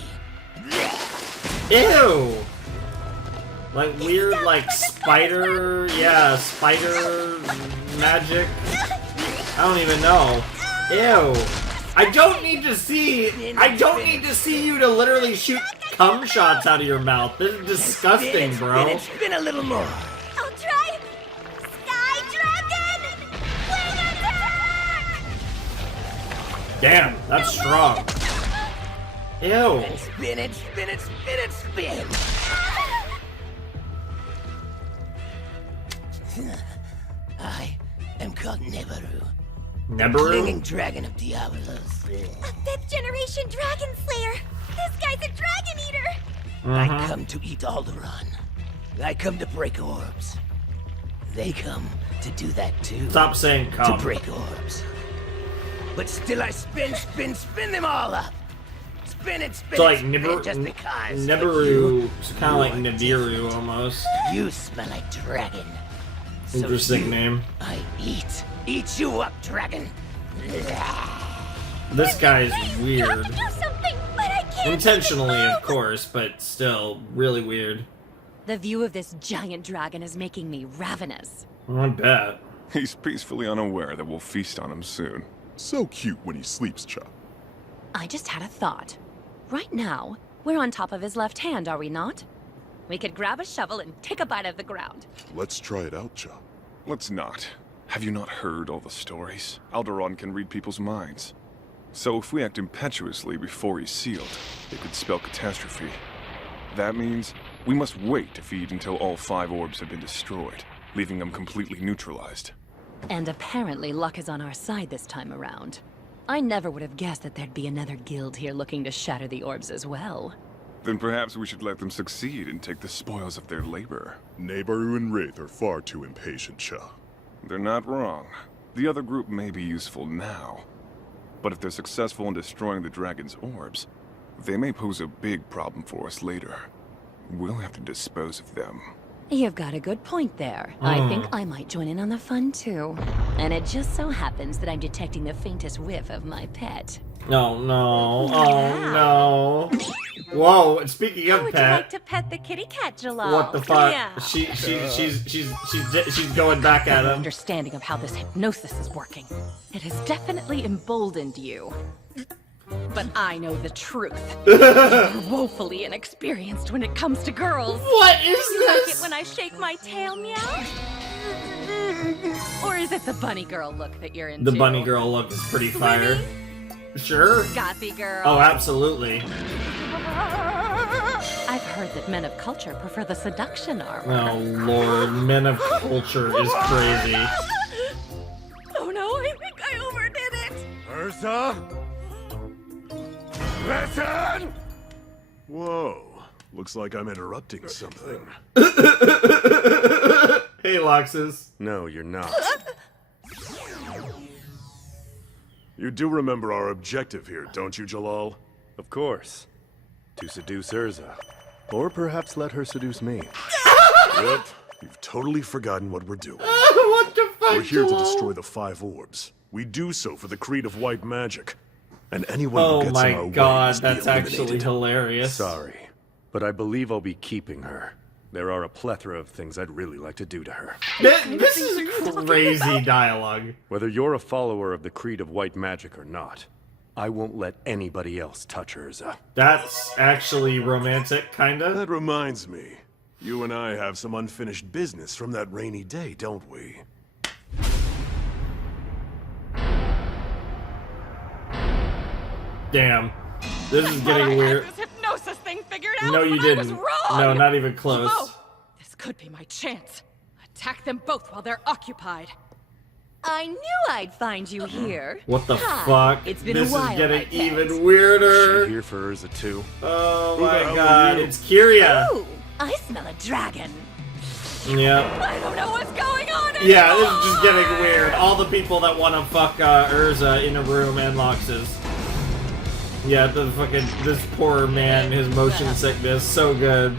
Ew! Like weird, like spider, yeah, spider magic. I don't even know. Ew! I don't need to see you to literally shoot cum shots out of your mouth. This is disgusting, bro. Spin a little more. I'll try. Sky Dragon! Wing attack! Damn, that's strong. Ew. Spin it, spin it, spin it, spin. I am called Nebaru. Nebaru? Clinging dragon of Diablos. A 5th generation dragon slayer! This guy's a dragon eater! I come to eat Alderaan. I come to break orbs. They come to do that too. Stop saying cum. To break orbs. But still I spin, spin, spin them all up. Spin it, spin So like it, spin Nibiru, it just because. Nibiru, it's kind of like Nibiru almost. You smell like dragon. So Interesting you, name. I eat. Eat you up, dragon. This guy's weird. Do something, but I can't. Intentionally, of course, but still really weird. The view of this giant dragon is making me ravenous. I bet. He's peacefully unaware that we'll feast on him soon. So cute when he sleeps, Cha. I just had a thought. Right now, we're on top of his left hand, are we not? We could grab a shovel and take a bite of the ground. Let's try it out, Cha. Let's not. Have you not heard all the stories? Alderaan can read people's minds. So if we act impetuously before he's sealed, it could spell catastrophe. That means we must wait to feed until all 5 orbs have been destroyed, leaving them completely neutralized. And apparently luck is on our side this time around. I never would have guessed that there'd be another guild here looking to shatter the orbs as well. Then perhaps we should let them succeed and take the spoils of their labor. Nebaru and Wraith are far too impatient, Cha. They're not wrong. The other group may be useful now, but if they're successful in destroying the dragon's orbs, they may pose a big problem for us later. We'll have to dispose of them. You've got a good point there. I think I might join in on the fun too. And it just so happens that I'm detecting the faintest whiff of my pet. No, no, oh no. Whoa, speaking How of would you like pet, to pet the kitty cat, Jalal? what the fuck? Yeah. She's going back at Your him. understanding of how this hypnosis is working. It has definitely emboldened you. But I know the truth. You're woefully inexperienced when it comes to girls. What is Do you like this? it when I shake my tail, meow? Or is it the bunny girl look that you're into? The bunny girl look is pretty fire. Sure. Gothy girl. Oh, absolutely. I've heard that men of culture prefer the seduction armor. Oh lord, men of culture is crazy. Oh no, I think I overdid it. Ursa? Listen! Whoa. Looks like I'm interrupting something. Hey, Loxus. No, you're not. You do remember our objective here, don't you, Jalal? Of course. To seduce Urza. Or perhaps let her seduce me. Yep, you've totally forgotten what we're doing. What the fuck, We're here to Jalal? destroy the 5 orbs. We do so for the Creed of White Magic. And anyone who Oh gets in our my way god, must be that's actually eliminated. hilarious. Sorry, but I believe I'll be keeping her. There are a plethora of things I'd really like to do to her. This is crazy dialogue. Whether you're a follower of the Creed of White Magic or not, I won't let anybody else touch Urza. That's actually romantic, kinda. That reminds me. You and I have some unfinished business from that rainy day, don't we? Damn. This is getting weird. This hypnosis thing figured out. No, you but I was didn't. wrong. No, not even close. Oh, this could be my chance. Attack them both while they're occupied. I knew I'd find you here. What the Hi. fuck? It's been This a while, is getting my pet. even weirder. Is she here for Urza too? Oh Who the my hell are god, you? it's Kyria. Ooh, I smell a dragon. Yep. I don't know what's going on anymore. Yeah, this is just getting weird. All the people that want to fuck Urza in a room and Loxus. Yeah, the fucking, this poor man, his motion sickness, so good.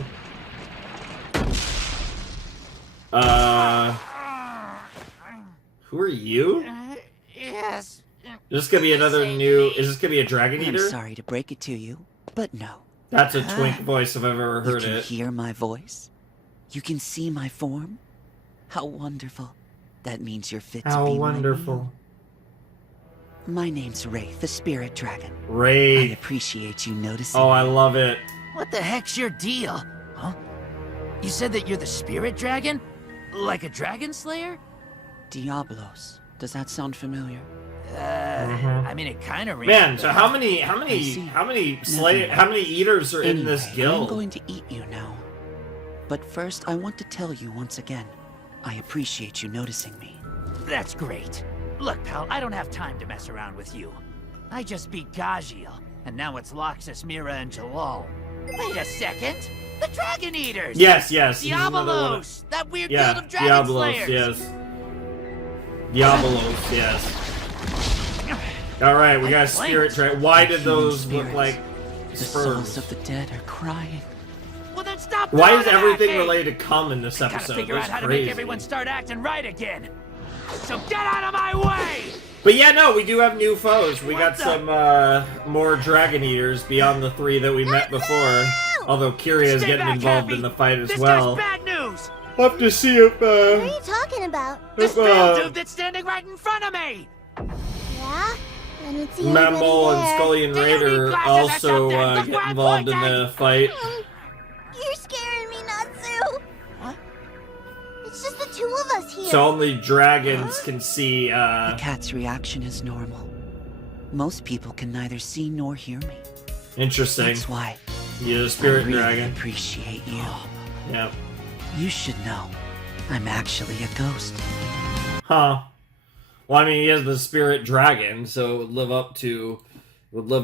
Who are you? Yes. Is this gonna be another new, is this gonna be a Dragon I'm Eater? sorry to break it to you, but no. That's a twink voice if I've ever heard You can it. hear my voice. You can see my form. How wonderful. That means you're fit to How be wonderful. my name's Wraith, the spirit dragon. Wraith. I appreciate you noticing. Oh, I love it. What the heck's your deal? Huh? You said that you're the spirit dragon? Like a dragon slayer? Diablos. Does that sound familiar? I mean, it kind of rings. Man, so bells. how many eaters are in this Anyway, guild? I'm going to eat you now. But first, I want to tell you once again, I appreciate you noticing me. That's great. Look, pal, I don't have time to mess around with you. I just beat Gajiel, and now it's Loxus, Mira, and Jalal. Wait a second! The Dragon Eaters! Yes, yes. this is another one. Diabolos! That weird Yeah, guild of dragon Diablos, slayers! yes. Diabolos, yes. Alright, we got a spirit track. Why did those look like The sperms? souls of the dead are crying. Well, then stop Why is throwing at everything me! related to cum in this Gotta episode? figure out That's how to make crazy. everyone start acting right again. So get out of my way! But yeah, no, we do have new foes. We got some more Dragon Eaters beyond the 3 that we met before. Although Kyria is Stay getting back, involved Happy. in the fight as This well. guy's bad news! We'll have to see if What are you talking about? This pale dude that's standing right in front of me! Yeah? I don't see Mammal anybody and there. Scully and Raider also get involved in the fight. You're scaring me, Natsu. What? It's just the 2 of us here. So only dragons can see, The cat's reaction is normal. Most people can neither see nor hear me. Interesting. That's why You're a spirit I really dragon. appreciate you. Yep. You should know, I'm actually a ghost. Huh. Well, I mean, he is the spirit dragon, so it would live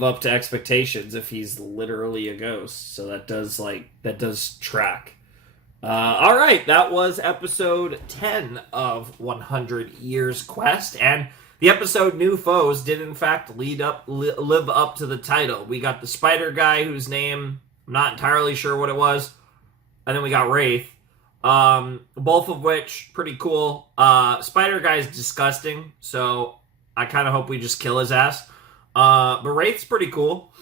up to expectations if he's literally a ghost. So that does track. All right, that was episode 10 of 100 Years Quest, and the episode New Foes did in fact live up to the title. We got the spider guy whose name I'm not entirely sure what it was, and then we got Wraith. Both of which pretty cool. Spider guy's disgusting, so I kind of hope we just kill his ass. But Wraith's pretty cool.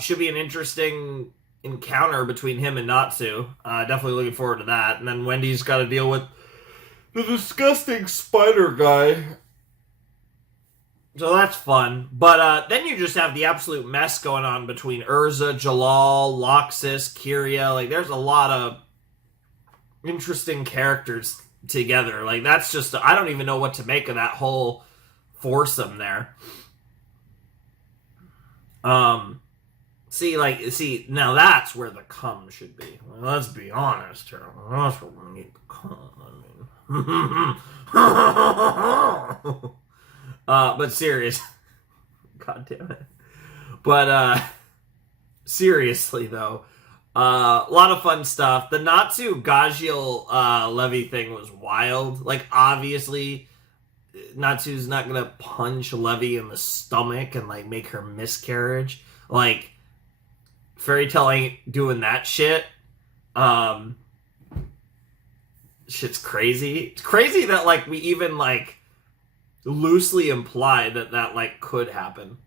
Should be an interesting encounter between him and Natsu. Definitely looking forward to that. And then Wendy's got to deal with the disgusting spider guy. So that's fun. But then you just have the absolute mess going on between Urza, Jalal, Loxus, Kyria. Like, there's a lot of interesting characters together. Like, that's just... I don't even know what to make of that whole foursome there. See, now that's where the cum should be. Well, let's be honest here. That's where we need the cum. I mean... but serious. God damn it. But, seriously, though, a lot of fun stuff. The Natsu Gajiel Levy thing was wild. Like, obviously, Natsu's not gonna punch Levy in the stomach and, like, make her miscarriage. Like, Fairy Tail ain't doing that shit. Shit's crazy. It's crazy that, like, we even, like, loosely imply that, like, could happen.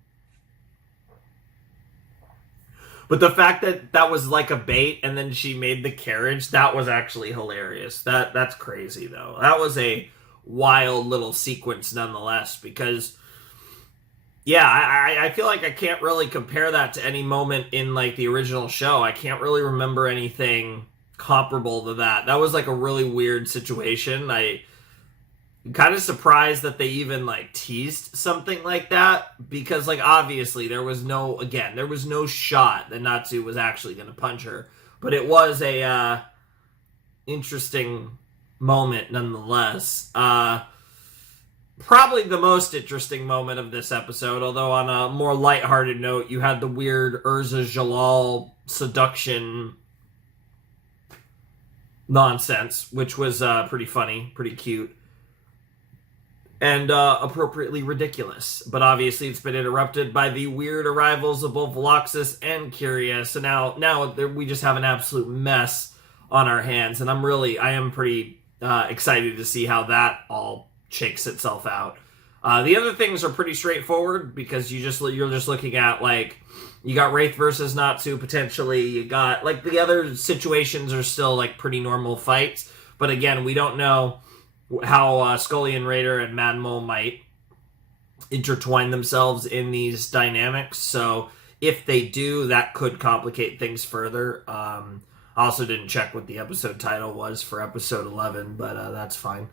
But the fact that that was, like, a bait and then she made the carriage, that was actually hilarious. That's crazy, though. That was a wild little sequence nonetheless, because, yeah, I feel like I can't really compare that to any moment in, like, the original show. I can't really remember anything comparable to that. That was, like, a really weird situation. I'm kind of surprised that they even, like, teased something like that, because, like, obviously there was no shot that Natsu was actually going to punch her, but it was a interesting moment nonetheless. Probably the most interesting moment of this episode, although on a more lighthearted note, you had the weird Urza Jalal seduction nonsense, which was pretty funny, pretty cute, and appropriately ridiculous. But obviously it's been interrupted by the weird arrivals of both Veloxis and Kyria, so now we just have an absolute mess on our hands, and I am pretty excited to see how that all shakes itself out. The other things are pretty straightforward, because you're just looking at, like, you got Wraith versus Natsu, potentially. You got, like, the other situations are still, like, pretty normal fights. But again, we don't know how Scullion Raider and Mad Mole might intertwine themselves in these dynamics. So if they do, that could complicate things further. I also didn't check what the episode title was for episode 11, but that's fine.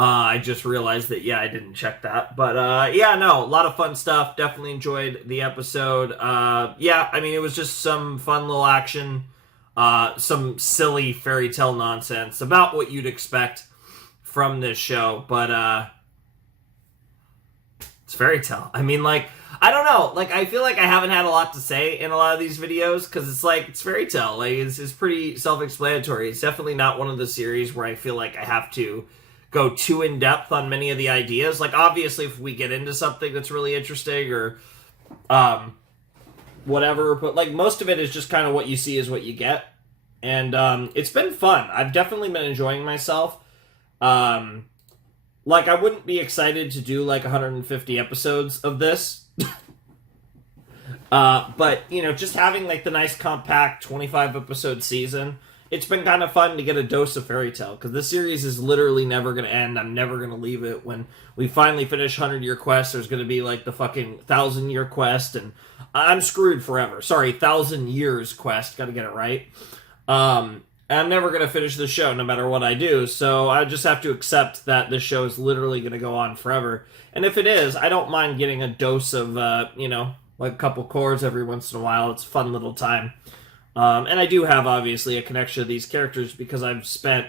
I just realized that, I didn't check that. But, a lot of fun stuff. Definitely enjoyed the episode. It was just some fun little action. Some silly fairy tale nonsense. About what you'd expect from this show. But, it's fairy tale. I mean, like, I don't know. Like, I feel like I haven't had a lot to say in a lot of these videos, because it's like, it's fairy tale. Like, it's pretty self-explanatory. It's definitely not one of the series where I feel like I have to go too in-depth on many of the ideas. Like, obviously, if we get into something that's really interesting or whatever, but, like, most of it is just kind of what you see is what you get. And it's been fun. I've definitely been enjoying myself. Like, I wouldn't be excited to do, like, 150 episodes of this. But, just having, like, the nice compact 25-episode season, it's been kind of fun to get a dose of fairy tale, because this series is literally never going to end. I'm never going to leave it. When we finally finish 100-year quest, there's going to be, like, the fucking 1,000-year quest, and I'm screwed forever. Sorry, 1,000 years quest. Got to get it right. And I'm never going to finish the show, no matter what I do, so I just have to accept that this show is literally going to go on forever. And if it is, I don't mind getting a dose of, like a couple cores every once in a while. It's a fun little time. And I do have, obviously, a connection to these characters, because I've spent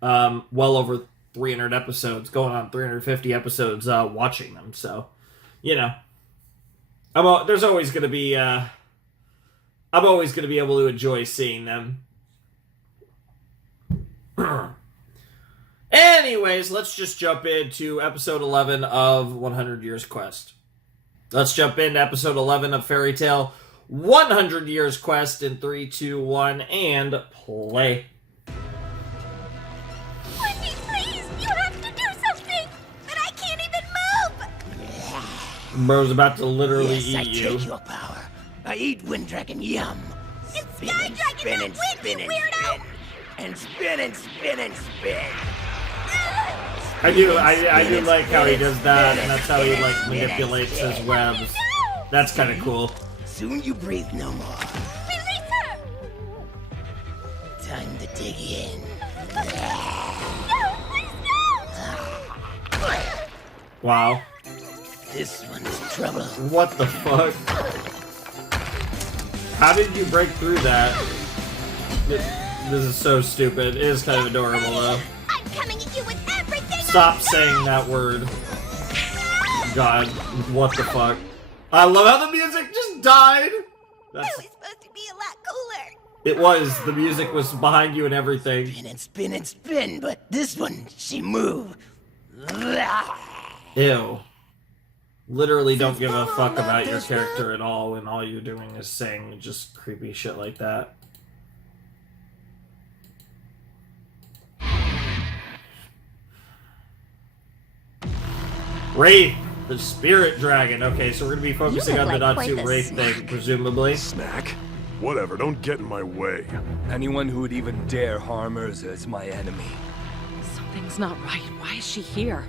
well over 300 episodes, going on 350 episodes, watching them. So, there's always going to be, I'm always going to be able to enjoy seeing them. Anyways, let's just jump into episode 11 of 100 Years Quest. Let's jump into episode 11 of Fairy Tail 100 Years Quest in 3, 2, 1, and play. Wendy, please! You have to do something! But I can't even move! Bro's about to literally Yes, I eat you. take your power. I eat Wind Dragon yum. It's Sky Dragon, not wind, you weirdo! And spin and spin and spin. I do like how he does that, and that's how he, like, manipulates his webs. That's kind of cool. Soon you breathe no more. Release her! Time to dig in. No, please no! Wow. This one's trouble. What the fuck? How did you break through that? This is so stupid. It is kind of adorable, though. I'm coming at you with everything! Stop saying that word. God, what the fuck? I love how the music just died! That was supposed to be a lot cooler! It was. The music was behind you and everything. Spin and spin and spin, but this one, she moved. Ew. Literally don't give a fuck about your character at all when all you're doing is saying just creepy shit like that. Wraith, the spirit dragon. Okay, so we're gonna be focusing on the Natsu Wraith thing, presumably. Snack? Whatever, don't get in my way. Anyone who would even dare harm Urza is my enemy. Something's not right. Why is she here?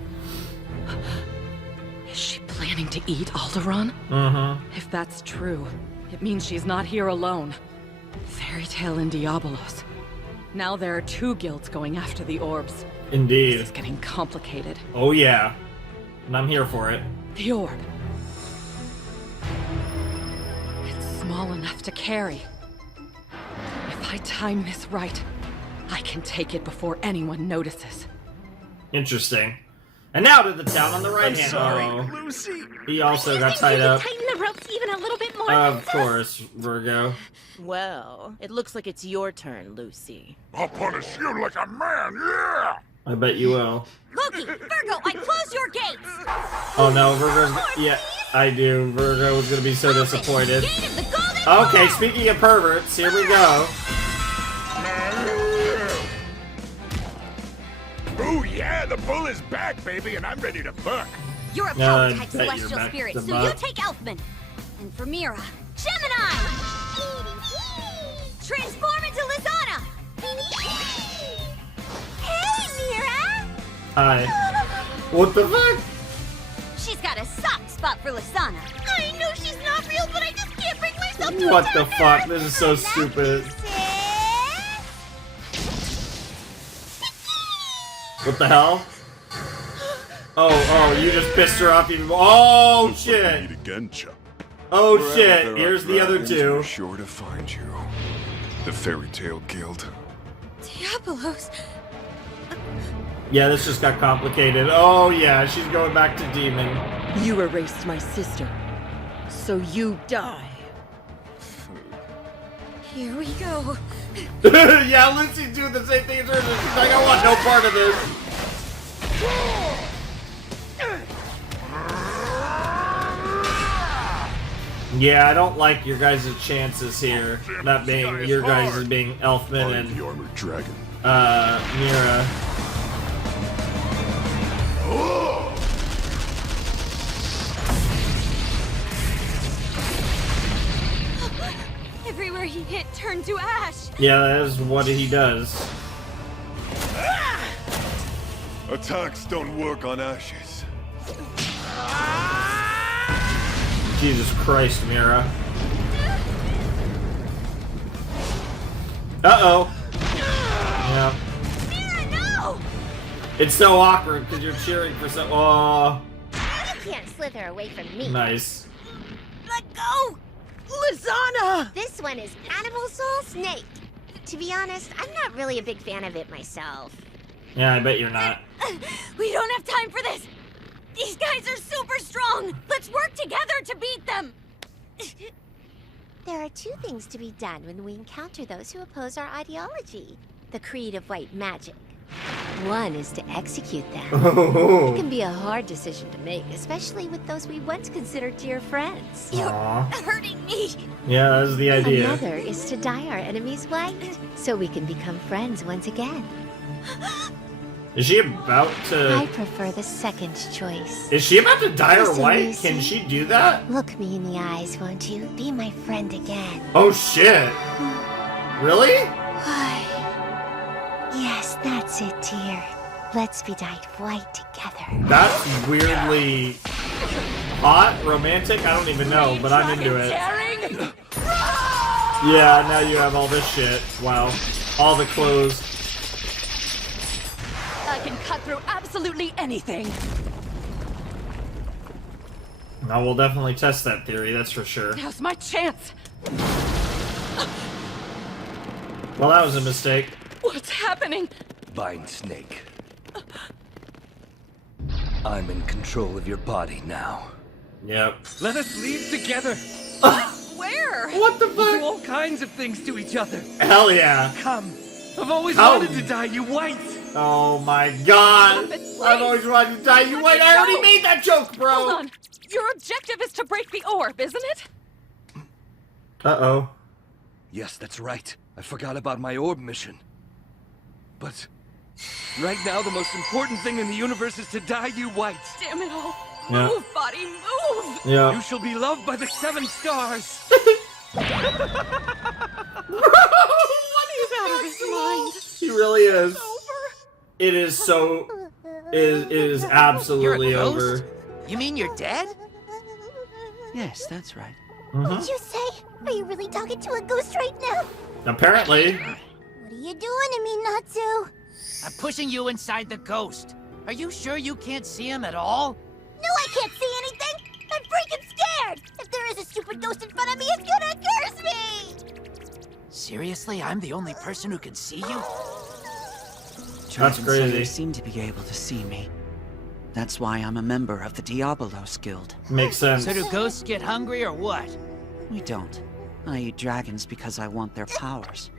Is she planning to eat Alderaan? Mm-hmm. If that's true, it means she's not here alone. Fairy Tail and Diabolos. Now there are 2 guilds going after the orbs. Indeed. This is getting complicated. Oh yeah. And I'm here for it. The orb. It's small enough to carry. If I time this right, I can take it before anyone notices. Interesting. And now to the town on the right hand. Oh, Lucy. He also got tied up. Tighten the ropes even a little bit more. Of course, Virgo. Well, it looks like it's your turn, Lucy. I'll punish you like a man, yeah! I bet you will. Loki, Virgo, I close your gates! Oh no, Virgo's... Yeah, I do. Virgo was gonna be so disappointed. Okay, speaking of perverts, here we go. Oh yeah, the bull is back, baby, and I'm ready to fuck. You're a No, I power-type bet you're celestial back spirit, to so butt. you take Elfman. And for Mira, Gemini! Transform into Lizana! Hey, Mira! Hi. What the fuck? She's got a soft spot for Lizana. I know she's not real, but I just can't bring myself to What the attack fuck? her. This is so stupid. What the hell? Oh, you just pissed her off even more. Oh, shit. Again, Chuck. Oh, Wherever shit. there are Here's the other dragons, two. we're sure to find you. The Fairy Tale Guild. Diabolos. Yeah, this just got complicated. Oh, yeah, she's going back to Demon. You erased my sister, so you die. Here we go. Yeah, Lucy's doing the same thing as her. She's like, I want no part of this. Yeah, I don't like your guys' chances here. Not being your guys' being Elfman and the armored dragon. Mira. Everywhere he hit turned to ash. Yeah, that is what he does. Attacks don't work on ashes. Jesus Christ, Mira. Uh-oh. Yeah. Mira, no! It's so awkward because you're cheering for some... Oh, You can't slither away from me. nice. Let go! Lizana! This one is Animal Soul Snake. To be honest, I'm not really a big fan of it myself. Yeah, I bet you're not. We don't have time for this! These guys are super strong! Let's work together to beat them! There are 2 things to be done when we encounter those who oppose our ideology. The creed of white magic. One is to execute them. Oh. It can be a hard decision to make, especially with those we once considered dear friends. Aw. Hurting me! Yeah, that's the idea. Another is to dye our enemies white, so we can become friends once again. Is she about I to... prefer the second choice. Is she about to dye her Listen, white? Lucy. Can she do that? Look me in the eyes, won't you? Be my friend again. Oh, shit. Really? Yes, that's it, dear. Let's be dyed white together. That's weirdly hot, romantic. I don't even know, but I'm into it. Yeah, now you have all this shit. Wow, all the clothes. I can cut through absolutely anything. Now we'll definitely test that theory. That's for sure. Now's my chance. Well, that was a mistake. What's happening? Bind Snake. I'm in control of your body now. Yep. Let us leave together. Where? What the We'll do all kinds of things to each other. Hell yeah. Come. I've always Oh. wanted to dye you white. Oh my god! I've always wanted to die. You wait, I already made that joke, bro! Hold on. Your objective is to break the orb, isn't it? Uh-oh. Yes, that's right. I forgot about my orb mission. But right now, the most important thing in the universe is to dye you white. Damn it all. Yeah. Move, body, move! Yeah. You shall be loved by the 7 stars. He's out of his mind. He really is. It is so... It is absolutely You're a ghost? over. You mean you're dead? Yes, that's right. What'd you say? Are you really talking to a ghost right now? Apparently. What are you doing to me, Natsu? I'm pushing you inside the ghost. Are you sure you can't see him at all? No, I can't see anything! I'm freaking scared! If there is a stupid ghost in front of me, it's gonna curse me! Seriously, I'm the only person who can see you? That's crazy. They seem to be able to see me. That's why I'm a member of the Diabolos Guild. Makes sense. So do ghosts get hungry or what? We don't. I eat dragons because I want their powers.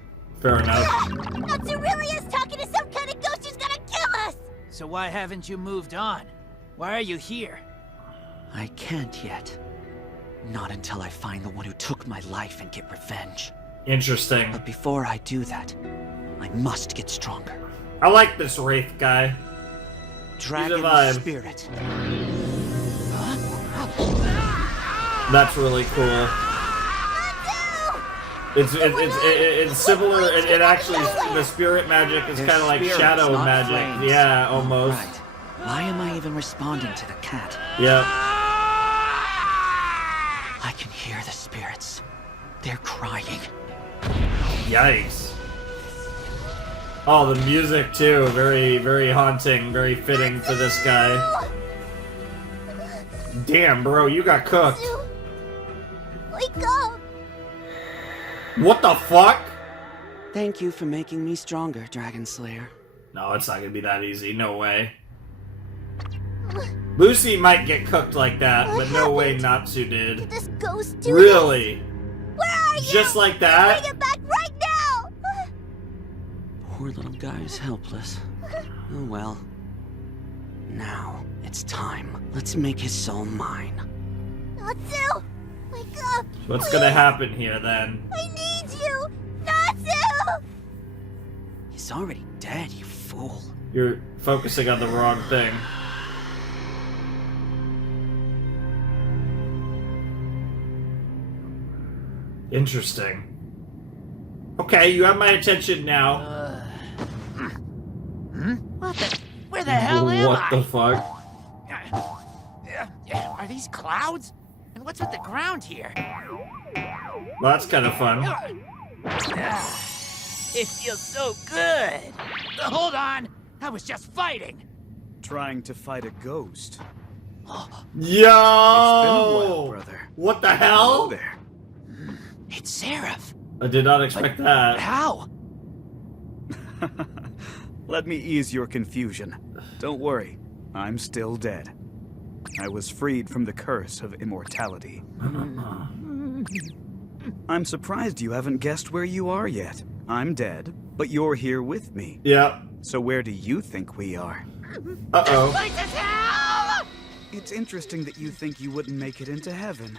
Fair enough. Natsu really is talking to some kind of ghost who's gonna kill us! So why haven't you moved on? Why are you here? I can't yet. Not until I find the one who took my life and get revenge. Interesting. But before I do that, I must get stronger. I like this Wraith guy. Dragon vibe. spirit. That's really cool. It's similar. It actually, the spirit magic is kind of like spirits, shadow not magic. flames. Yeah, almost. Right. Why am I even responding to the cat? Yep. I can hear the spirits. They're crying. Yikes. Oh, the music too. Very, very haunting. Very fitting for this guy. Damn, bro, you got cooked. Wake up! What the fuck? Thank you for making me stronger, Dragon Slayer. No, it's not gonna be that easy. No way. Lucy might get cooked like that, but no way Natsu did. Did this ghost do Really? this? Where are you? Just like that? Bring it back right now! Poor little guy's helpless. Oh well. Now, it's time. Let's make his soul mine. Natsu! Wake up! What's please. gonna happen here then? I need you! Natsu! He's already dead, you fool. You're focusing on the wrong thing. Interesting. Okay, you have my attention now. What the? Where the hell am What I? the fuck? Are these clouds? And what's with the ground here? Well, that's kind of fun. It feels so good. Hold on, I was just fighting. Trying to fight a ghost. Yo! It's been a while, brother. What the hell? Hello there. It's Seraph. I did not expect that. How? Let me ease your confusion. Don't worry, I'm still dead. I was freed from the curse of immortality. I'm surprised you haven't guessed where you are yet. I'm dead, but you're here with me. Yeah. So where do you think we are? Uh-oh. This place is hell! It's interesting that you think you wouldn't make it into heaven.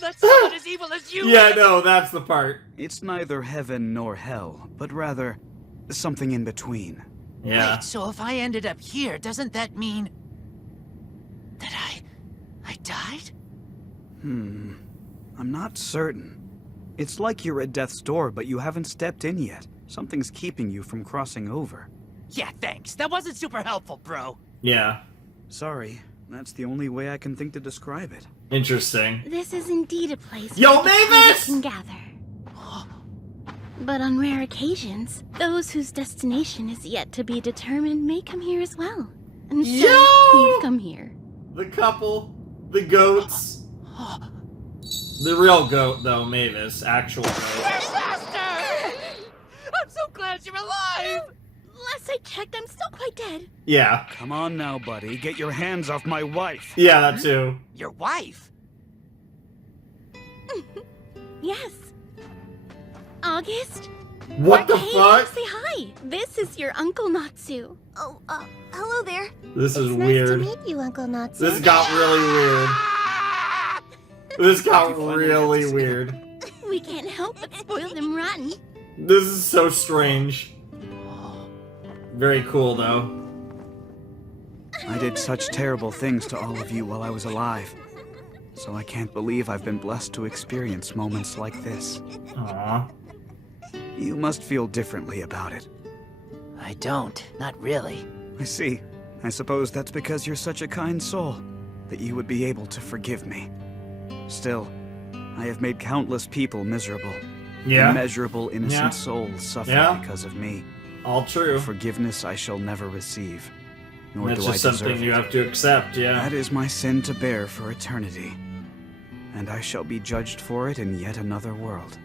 That's someone as evil as you. Yeah, no, that's the part. It's neither heaven nor hell, but rather something in between. Yeah. Wait, so if I ended up here, doesn't that mean that I died? I'm not certain. It's like you're at death's door, but you haven't stepped in yet. Something's keeping you from crossing over. Yeah, thanks. That wasn't super helpful, bro. Yeah. Sorry, that's the only way I can think to describe it. Interesting. This is indeed a place Yo, where the Mavis! can gather. But on rare occasions, those whose destination is yet to be determined may come here as well. And so, Yo! we've come here. The couple, the goats. The real goat, though, Mavis. Actual goat. Master! I'm so glad you're alive! Last I checked, I'm still quite dead. Yeah. Come on now, buddy. Get your hands off my wife. Yeah, that too. Your wife? Yes. August? What the Hey, fuck? say hi. This is your Uncle Natsu. Oh, hello there. This is it's weird. Nice to meet you, Uncle Natsu. This got really weird. This got really weird. We can't help but spoil them rotten. This is so strange. Very cool, though. I did such terrible things to all of you while I was alive. So I can't believe I've been blessed to experience moments like this. Aww. You must feel differently about it. I don't. Not really. I see. I suppose that's because you're such a kind soul, that you would be able to forgive me. Still, I have made countless people miserable. Yeah. Immeasurable innocent Yeah. souls suffer Yeah. because of me. All true. Forgiveness I shall never receive. Nor That's do I just deserve something it. you have to accept, yeah. That is my sin to bear for eternity. And I shall be judged for it in yet another world.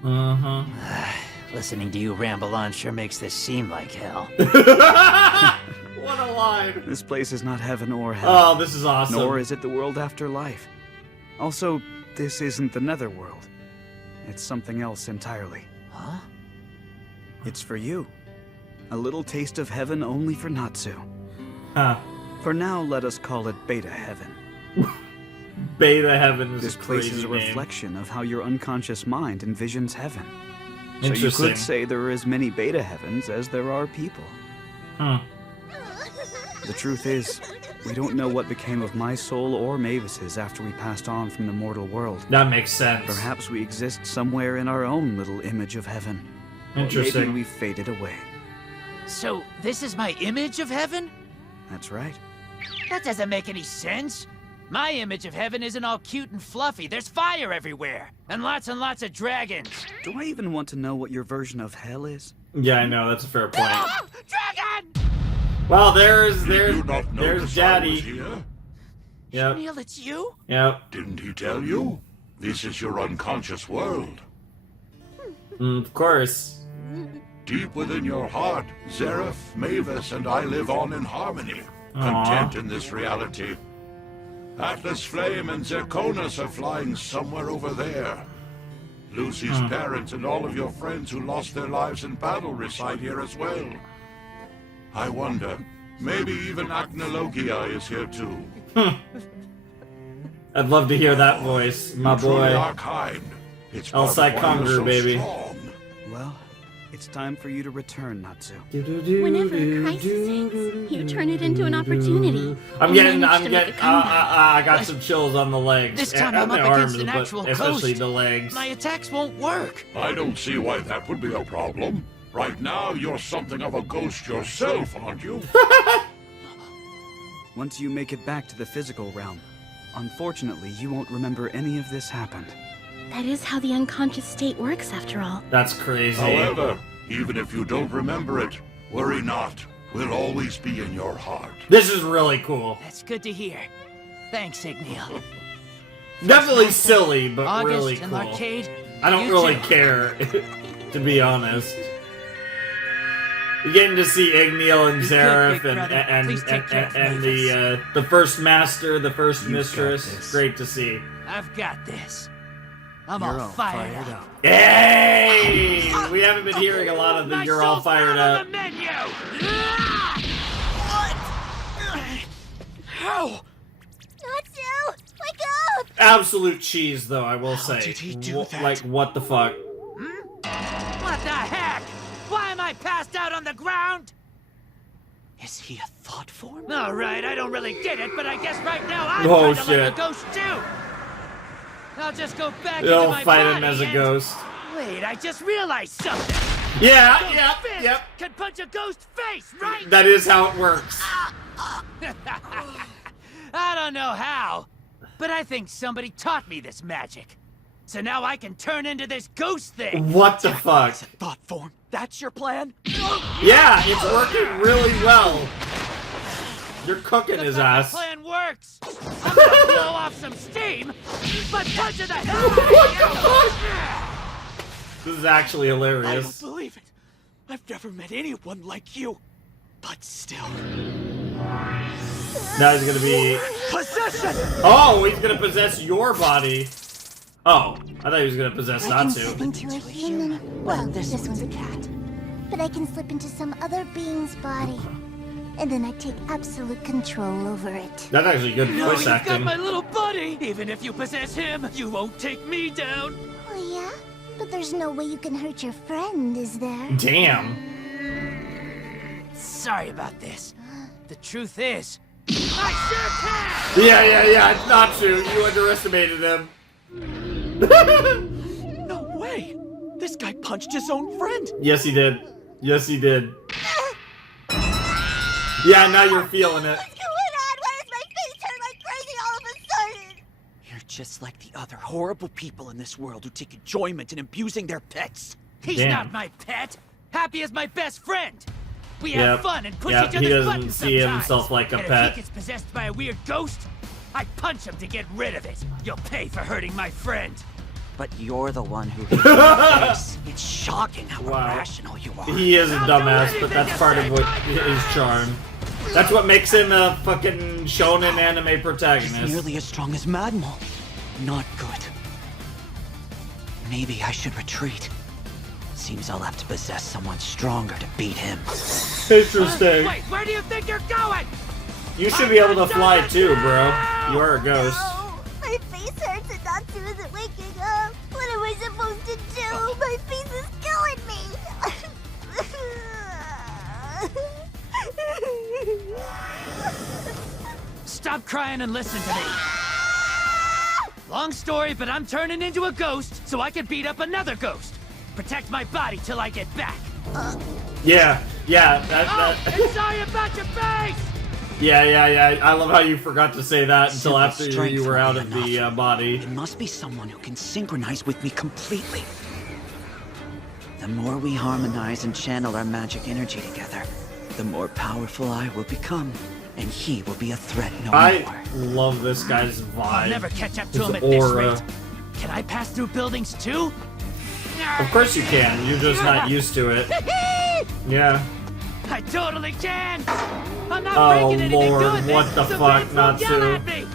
Listening to you ramble on sure makes this seem like hell. What a line. This place is not heaven or hell. Oh, this is awesome. Nor is it the world after life. Also, this isn't the netherworld. It's something else entirely. Huh? It's for you. A little taste of heaven only for Natsu. Huh. For now, let us call it Beta Heaven. Beta Heaven is This a place crazy is a name. reflection of how your unconscious mind envisions heaven. So you Interesting. could say there are as many Beta Heavens as there are people. Hmm. The truth is, we don't know what became of my soul or Mavis's after we passed on from the mortal world. That makes sense. Perhaps we exist somewhere in our own little image of heaven. Interesting. Or maybe we've faded away. So, this is my image of heaven? That's right. That doesn't make any sense. My image of heaven isn't all cute and fluffy. There's fire everywhere. And lots of dragons. Do I even want to know what your version of hell is? Yeah, I know, that's a fair point. Dragon! Well, there's notice Daddy. I was here? Yep. Neil, it's you? Yep. Didn't he tell you? This is your unconscious world. Of course. Deep within your heart, Zareth, Mavis, and I live on in harmony, Aw. content in this reality. Atlas Flame and Zirconis are flying somewhere over there. Lucy's parents and all of your friends who lost their lives in battle reside here as well. I wonder, maybe even Acnologia is here too. I'd love to hear that voice, my You truly boy. are kind. It's El part of why you're Conqueror, so baby. strong. Well, it's time for you to return, Natsu. Whenever a crisis hits, you turn it into an opportunity. I got But some chills on the legs. This time and I'm the up arms, against an but actual especially ghost. the legs. My attacks won't work. I don't see why that would be a problem. Right now, you're something of a ghost yourself, aren't you? Once you make it back to the physical realm, unfortunately, you won't remember any of this happened. That is how the unconscious state works, after all. That's crazy. However, even if you don't remember it, worry not. We'll always be in your heart. This is really cool. That's good to hear. Thanks, Igneal. Definitely silly, but August really and cool. Arcade, I don't you really too. care, to be honest. You're getting to see Igneal and Be good, Zareth big brother. Please take care of and Mavis. the first master, the first You've got mistress. this. Great to see. I've got this. I'm You're all fired up. Hey! We haven't been hearing a lot of the My "You're all soul's fired not up." on the menu! How? Natsu, wake up! Absolute cheese, though, I will say. did he do that? Like, what the fuck? What the heck? Why am I passed out on the ground? Is he a thought form? All right, I don't really get it, but I guess right now I'm Oh, kind of shit. like a ghost too. I'll just go back They'll into my fight body him as a and- ghost. Wait, I just realized something. Yeah, Ghost yep, fist yep. Can punch a ghost face, right? That is how it works. I don't know how, but I think somebody taught me this magic. So now I can turn into this ghost thing. What the fuck? Thought form. That's your plan? Yeah, it's working really well. You're cooking his ass. The plan works. I'm gonna blow off some steam, but punch in the head. This is actually I hilarious. don't believe it. I've never met anyone like you. But still. Now he's gonna be... Possession! Oh, he's gonna possess your body. Oh, I thought he was gonna possess I can Natsu. slip into a human. Well, this one's a cat. But I can slip into some other being's body. and then I'd take absolute control over it. That's actually good No, voice you've got acting. my little buddy! Even if you possess him, you won't take me down! Oh yeah? But there's no way you can hurt your friend, is there? Damn. Sorry about this. The truth is, I sure can! Yeah, it's not true. You underestimated him. No way! This guy punched his own friend! Yes, he did. Yes, he did. Yeah, now you're feeling it. What's going on? Why does my face turn like crazy all of a sudden? You're just like the other horrible people in this world who take enjoyment in abusing their pets. He's Damn. not my pet! Happy is my best friend! We Yep. have fun and push Yep, each he other's doesn't buttons see sometimes. himself like a And pet. if he gets possessed by a weird ghost, I punch him to get rid of it. You'll pay for hurting my friend. But you're the one who hit your face. It's shocking how Wow. irrational you are. He is a dumbass, but that's part of what his charm. That's what makes him a fucking shonen anime He's protagonist. nearly as strong as Madmal. Not good. Maybe I should retreat. Seems I'll have to possess someone stronger to beat him. Interesting. Wait, where do you think you're going? You should be able to fly too, bro. You are a ghost. Oh, my face hurts and Natsu isn't waking up. What am I supposed to do? My face is killing me. Stop crying and listen to me. Long story, but I'm turning into a ghost so I can beat up another ghost. Protect my body till I get back. Yeah. Oh, and sorry about your face! Yeah. I love how you forgot to say that until Simple after strength you were won't out be of the enough. body. It must be someone who can synchronize with me completely. The more we harmonize and channel our magic energy together, the more powerful I will become, and he will be a threat no more. I love this guy's vibe. I'll never catch up to His him at this aura. rate. Can I pass through buildings too? Of course you can. You're just not used to it. Yeah. I totally can! I'm not Oh breaking anything Lord, doing this, what the so fuck, please don't yell Natsu? at me.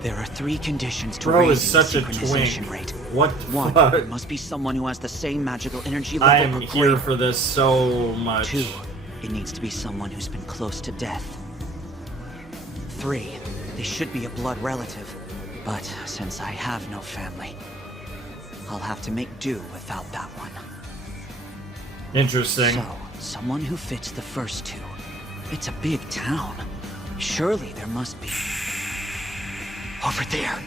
There are 3 conditions to Bro is raising the such a synchronization twink. rate. What the 1, fuck? it must be someone who has the same magical energy I level am or here greater. for this so much. 2, it needs to be someone who's been close to death. 3, they should be a blood relative. But since I have no family, I'll have to make do without that one. Interesting. So, someone who fits the first 2. It's a big town. Surely there must be... Over there.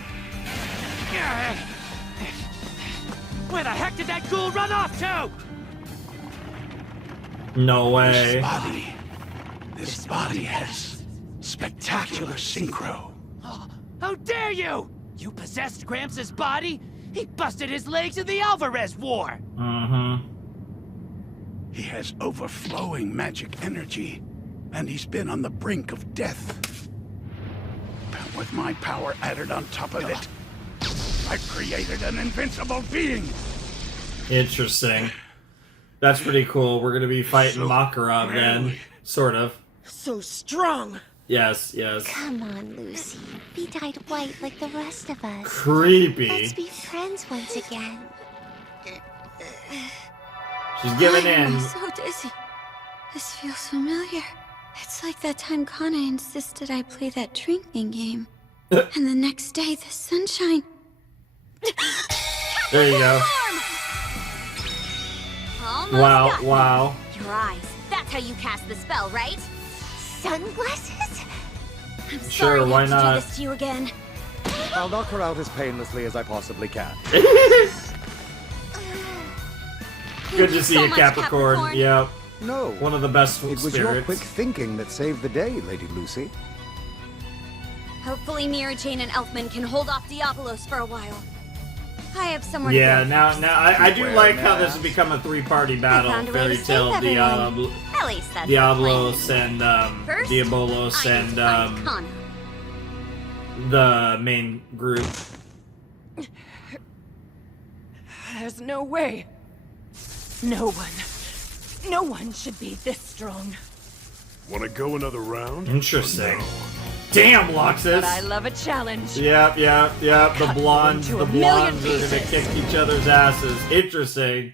Where the heck did that ghoul run off to? No way. This body has spectacular synchro. How dare you! You possessed Gramps' body? He busted his legs in the Alvarez War! Mm-hmm. He has overflowing magic energy, and he's been on the brink of death. But with my power added on top of it, I've created an invincible being. Interesting. That's pretty cool. We're gonna be fighting Makarov then. Sort of. So strong. Yes. Come on, Lucy. Be dyed white like the rest of us. Creepy. Let's be friends once again. She's giving Why am in. I so dizzy? This feels familiar. It's like that time Kana insisted I play that drinking game. And the next day, the sunshine. There you go. Almost Wow, got me. wow. Your eyes. That's how you cast the spell, right? Sunglasses? I'm Sure, sorry to why have to not? do this to you again. I'll knock her out as painlessly as I possibly can. Good to see so you, much, Capricorn. Capricorn. Yep. No. One of the best It was spirits. your quick thinking that saved the day, Lady Lucy. Hopefully Mira Jane and Elfman can hold off Diabolos for a while. I have somewhere Yeah, to go. now I do like how this has become a 3-party battle. found a way Fairy to Tale, save everyone. At least that's the Diablos, and First, Diabolos, I need and to find Kana. the main group. There's no way. No one should be this strong. Want to go another round? Interesting. Damn, Loxus. But I love a challenge. Yep. The blondes, into the a million blondes are gonna pieces. kick each other's asses. Interesting.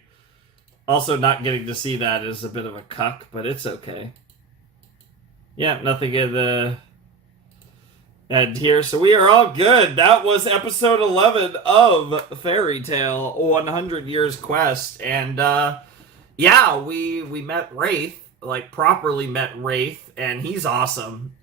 Also, not getting to see that is a bit of a cuck, but it's okay. Yeah, nothing in the end here, so we are all good. That was episode 11 of Fairy Tale 100 Years Quest, and yeah, we met Wraith, like properly met Wraith, and he's awesome.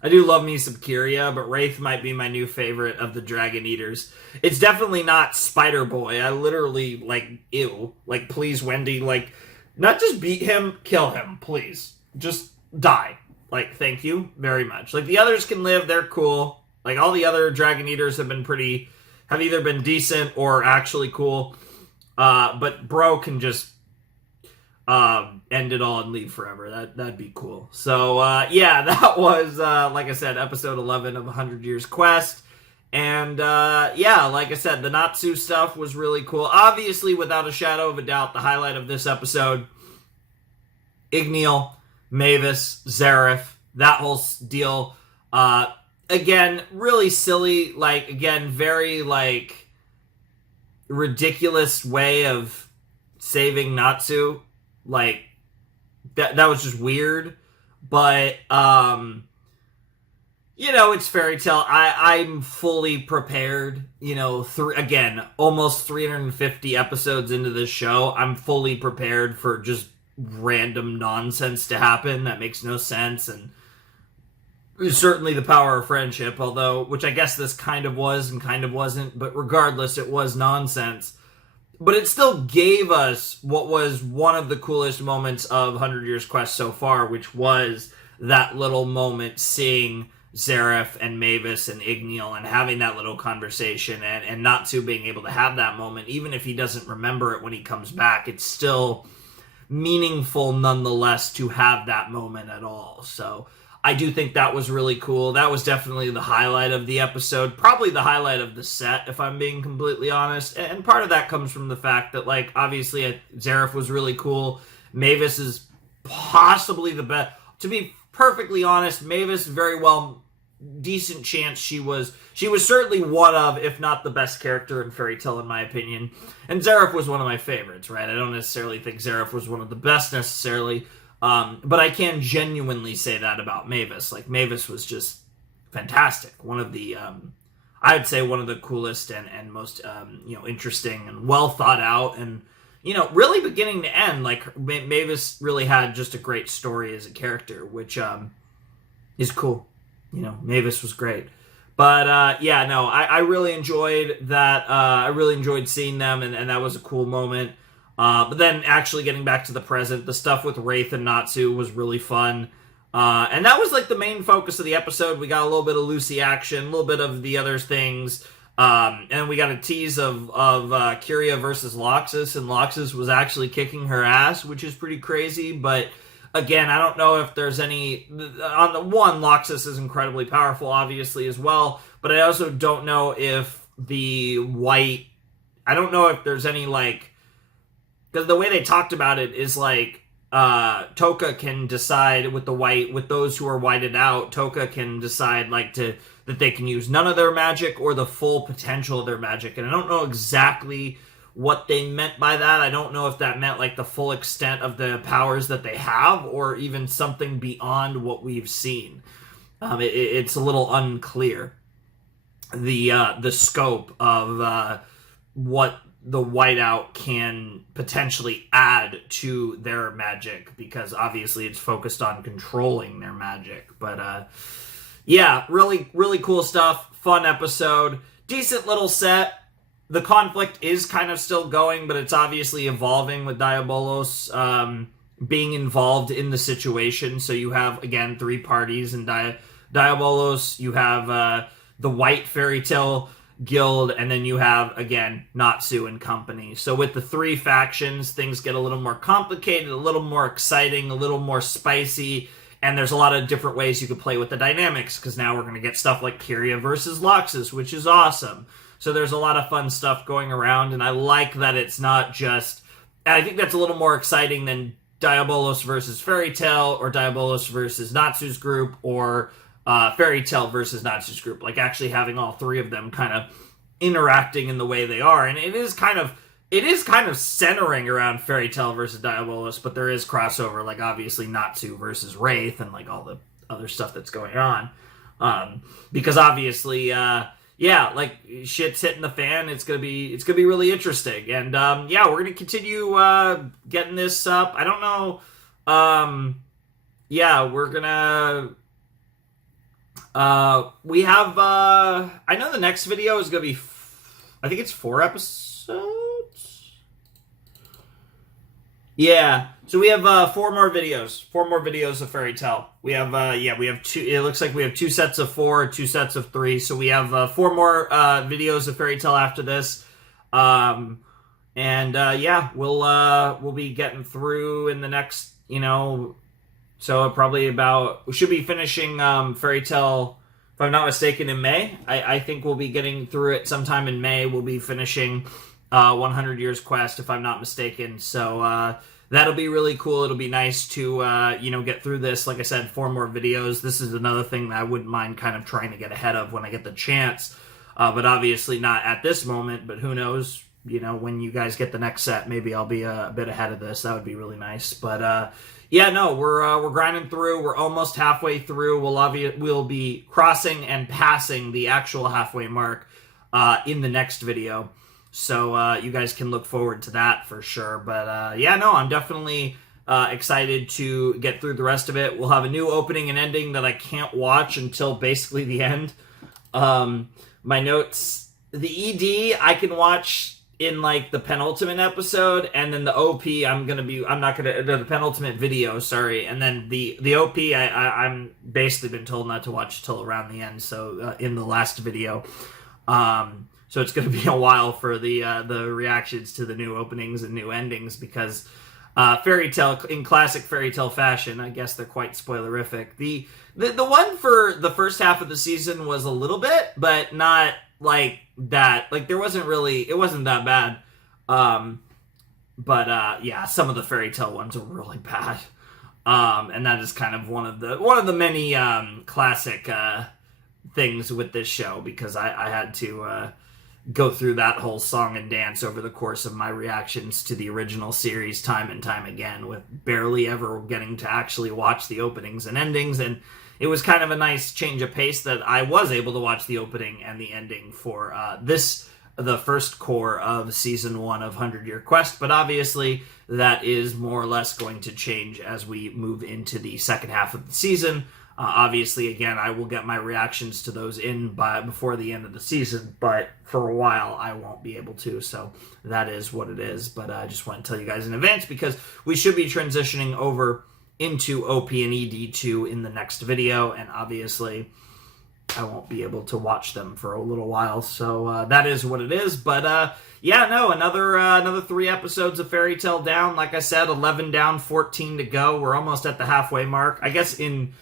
I do love me some Kyria, but Wraith might be my new favorite of the Dragon Eaters. It's definitely not Spider Boy. I literally, like, ew. Like, please, Wendy, like, not just beat him, kill him, please. Just die. Like, thank you very much. Like, the others can live, they're cool. Like, all the other Dragon Eaters have either been decent or actually cool. But bro can just end it all and leave forever. That'd be cool. So, yeah, that was, like I said, episode 11 of 100 Years Quest. And, yeah, like I said, the Natsu stuff was really cool. Obviously, without a shadow of a doubt, the highlight of this episode, Igneal, Mavis, Zareth, that whole deal. Again, really silly, like, again, very, like, ridiculous way of saving Natsu. Like, that was just weird. But, you know, it's Fairy Tale. I'm fully prepared. You know, again, almost 350 episodes into this show, I'm fully prepared for just random nonsense to happen that makes no sense, and certainly the power of friendship, although, which I guess this kind of was and kind of wasn't, but regardless, it was nonsense. But it still gave us what was one of the coolest moments of 100 Years Quest so far, which was that little moment seeing Zareth and Mavis and Igneal and having that little conversation, and Natsu being able to have that moment, even if he doesn't remember it when he comes back, it's still meaningful nonetheless to have that moment at all. So I do think that was really cool. That was definitely the highlight of the episode, probably the highlight of the set, if I'm being completely honest. And part of that comes from the fact that, like, obviously Zareth was really cool. Mavis is possibly the best. To be perfectly honest, Mavis, very well, decent chance she was certainly one of, if not the best character in Fairy Tale, in my opinion. And Zareth was one of my favorites, right? I don't necessarily think Zareth was one of the best necessarily, but I can genuinely say that about Mavis. Like, Mavis was just fantastic. One of the, I'd say one of the coolest and most, interesting and well thought out, and, really beginning to end, like, Mavis really had just a great story as a character, which, is cool. Mavis was great. But, I really enjoyed that. I really enjoyed seeing them, and that was a cool moment. But then actually getting back to the present, the stuff with Wraith and Natsu was really fun. And that was, like, the main focus of the episode. We got a little bit of Lucy action, a little bit of the other things. And we got a tease of Kyria versus Loxus, and Loxus was actually kicking her ass, which is pretty crazy, but again, I don't know if there's any... On the one, Loxus is incredibly powerful, obviously, as well, but I also don't know if the white... I don't know if there's any, like... Because the way they talked about it is, like, Toka can decide with the white... With those who are whited out, Toka can decide, like, that they can use none of their magic or the full potential of their magic. And I don't know exactly what they meant by that. I don't know if that meant, like, the full extent of the powers that they have, or even something beyond what we've seen. It's a little unclear, the scope of what the Whiteout can potentially add to their magic, because obviously it's focused on controlling their magic. But yeah, really, really cool stuff. Fun episode. Decent little set. The conflict is kind of still going, but it's obviously evolving with Diabolos being involved in the situation. So you have, again, three parties in Diabolos. You have the White Fairy Tale Guild, and then you have, again, Natsu and company. So with the three factions, things get a little more complicated, a little more exciting, a little more spicy, and there's a lot of different ways you could play with the dynamics, because now we're going to get stuff like Kyria versus Loxus, which is awesome. So there's a lot of fun stuff going around, and I like that it's not just... I think that's a little more exciting than Diabolos versus Fairy Tale, or Diabolos versus Natsu's group, or Fairy Tale versus Natsu's group. Like, actually having all three of them kind of interacting in the way they are. And it is kind of it is kind of centering around Fairy Tail versus Diabolus, but there is crossover, like obviously Natsu versus Wraith and like all the other stuff that's going on. Because obviously, like shit's hitting the fan. It's gonna be really interesting, and we're gonna continue getting this up. I don't know. We're gonna. We have. I know the next video is gonna be. I think it's 4 episodes. Yeah, so we have 4 more videos. 4 more videos of Fairy Tail. We have we have 2. It looks like we have 2 sets of 4, 2 sets of 3. So we have 4 more videos of Fairy Tail after this. We'll be getting through in the next, so probably about, we should be finishing Fairy Tail, if I'm not mistaken, in May. I think we'll be getting through it sometime in May. We'll be finishing 100 Years Quest, if I'm not mistaken. So that'll be really cool. It'll be nice to, get through this. Like I said, 4 more videos. This is another thing that I wouldn't mind kind of trying to get ahead of when I get the chance. But obviously not at this moment, but who knows, when you guys get the next set, maybe I'll be a bit ahead of this. That would be really nice. But, we're grinding through. We're almost halfway through. We'll be crossing and passing the actual halfway mark in the next video. So you guys can look forward to that for sure. But I'm definitely excited to get through the rest of it. We'll have a new opening and ending that I can't watch until basically the end. My notes, the ED I can watch in like the penultimate episode, and then the OP the penultimate video, sorry, and then the OP I'm basically been told not to watch till around the end, so in the last video. So it's going to be a while for the reactions to the new openings and new endings, because Fairy Tail, in classic Fairy Tail fashion, I guess they're quite spoilerific. The one for the first half of the season was a little bit, but not like that. Like it wasn't that bad. Some of the Fairy Tail ones are really bad. And that is kind of one of the many classic things with this show, because I had to go through that whole song and dance over the course of my reactions to the original series time and time again, with barely ever getting to actually watch the openings and endings. And it was kind of a nice change of pace that I was able to watch the opening and the ending for the first core of Season 1 of 100 Year Quest. But obviously, that is more or less going to change as we move into the second half of the season. Obviously, again, I will get my reactions to those before the end of the season, but for a while I won't be able to, so that is what it is. But I just want to tell you guys in advance, because we should be transitioning over into OP and ED2 in the next video, and obviously I won't be able to watch them for a little while, so that is what it is. But another 3 episodes of Fairy Tail down. Like I said, 11 down, 14 to go. We're almost at the halfway mark. I guess in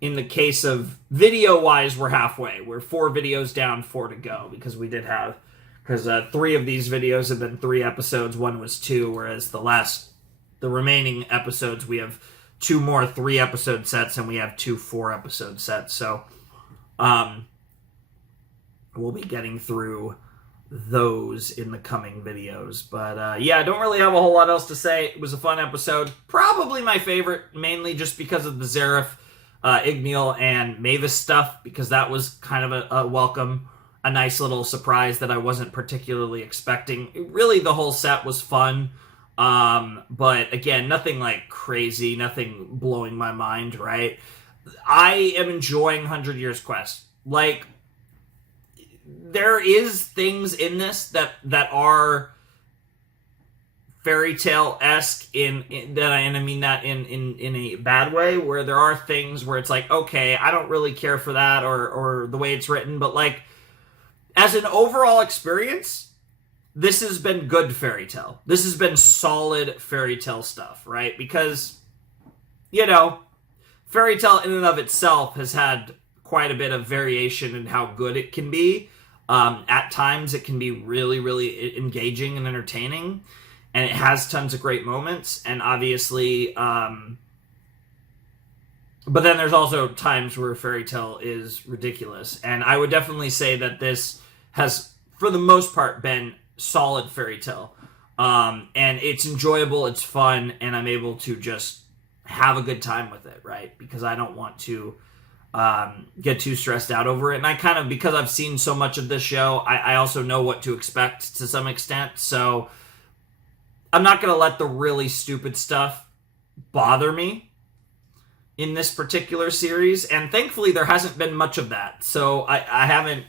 the case of video-wise, we're halfway. We're 4 videos down, 4 to go, because 3 of these videos have been 3 episodes, 1 was 2, whereas the remaining episodes, we have 2 more 3-episode sets, and we have 2 4-episode sets. So we'll be getting through those in the coming videos. But I don't really have a whole lot else to say. It was a fun episode. Probably my favorite, mainly just because of the Xerath, Igneal, and Mavis stuff, because that was kind of a nice little surprise that I wasn't particularly expecting. Really, the whole set was fun. But again, nothing like crazy, nothing blowing my mind, right? I am enjoying 100 Years Quest. Like, there is things in this that are Fairy Tail-esque and I mean that in a bad way, where there are things where it's like, okay, I don't really care for that or the way it's written, but like, as an overall experience, this has been good Fairy Tail. This has been solid Fairy Tail stuff, right? Because, Fairy Tail in and of itself has had quite a bit of variation in how good it can be. At times, it can be really, really engaging and entertaining, and it has tons of great moments, and obviously, but then there's also times where Fairy Tail is ridiculous, and I would definitely say that this has, for the most part, been solid Fairy Tail. And it's enjoyable, it's fun, and I'm able to just have a good time with it, right? Because I don't want to get too stressed out over it. And I kind of, because I've seen so much of this show, I also know what to expect to some extent. So I'm not going to let the really stupid stuff bother me in this particular series. And thankfully, there hasn't been much of that. So I haven't,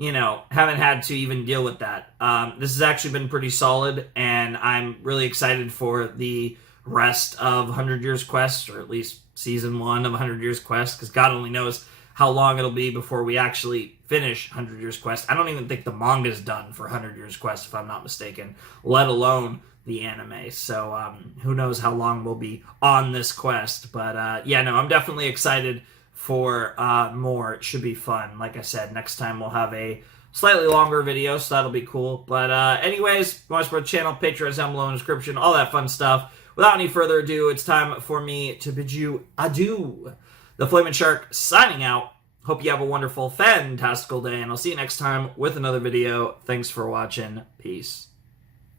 haven't had to even deal with that. This has actually been pretty solid, and I'm really excited for the rest of 100 Years Quest, or at least Season 1 of 100 Years Quest, because God only knows how long it'll be before we actually finish 100 Years Quest. I don't even think the manga's done for 100 Years Quest, if I'm not mistaken, let alone the anime. So who knows how long we'll be on this quest. But I'm definitely excited for more. It should be fun. Like I said, next time we'll have a slightly longer video, so that'll be cool. But anyways, watch my channel, Patreon is down below in the description, all that fun stuff. Without any further ado, it's time for me to bid you adieu. The Flaming Shark signing out. Hope you have a wonderful, fantastical day, and I'll see you next time with another video. Thanks for watching. Peace.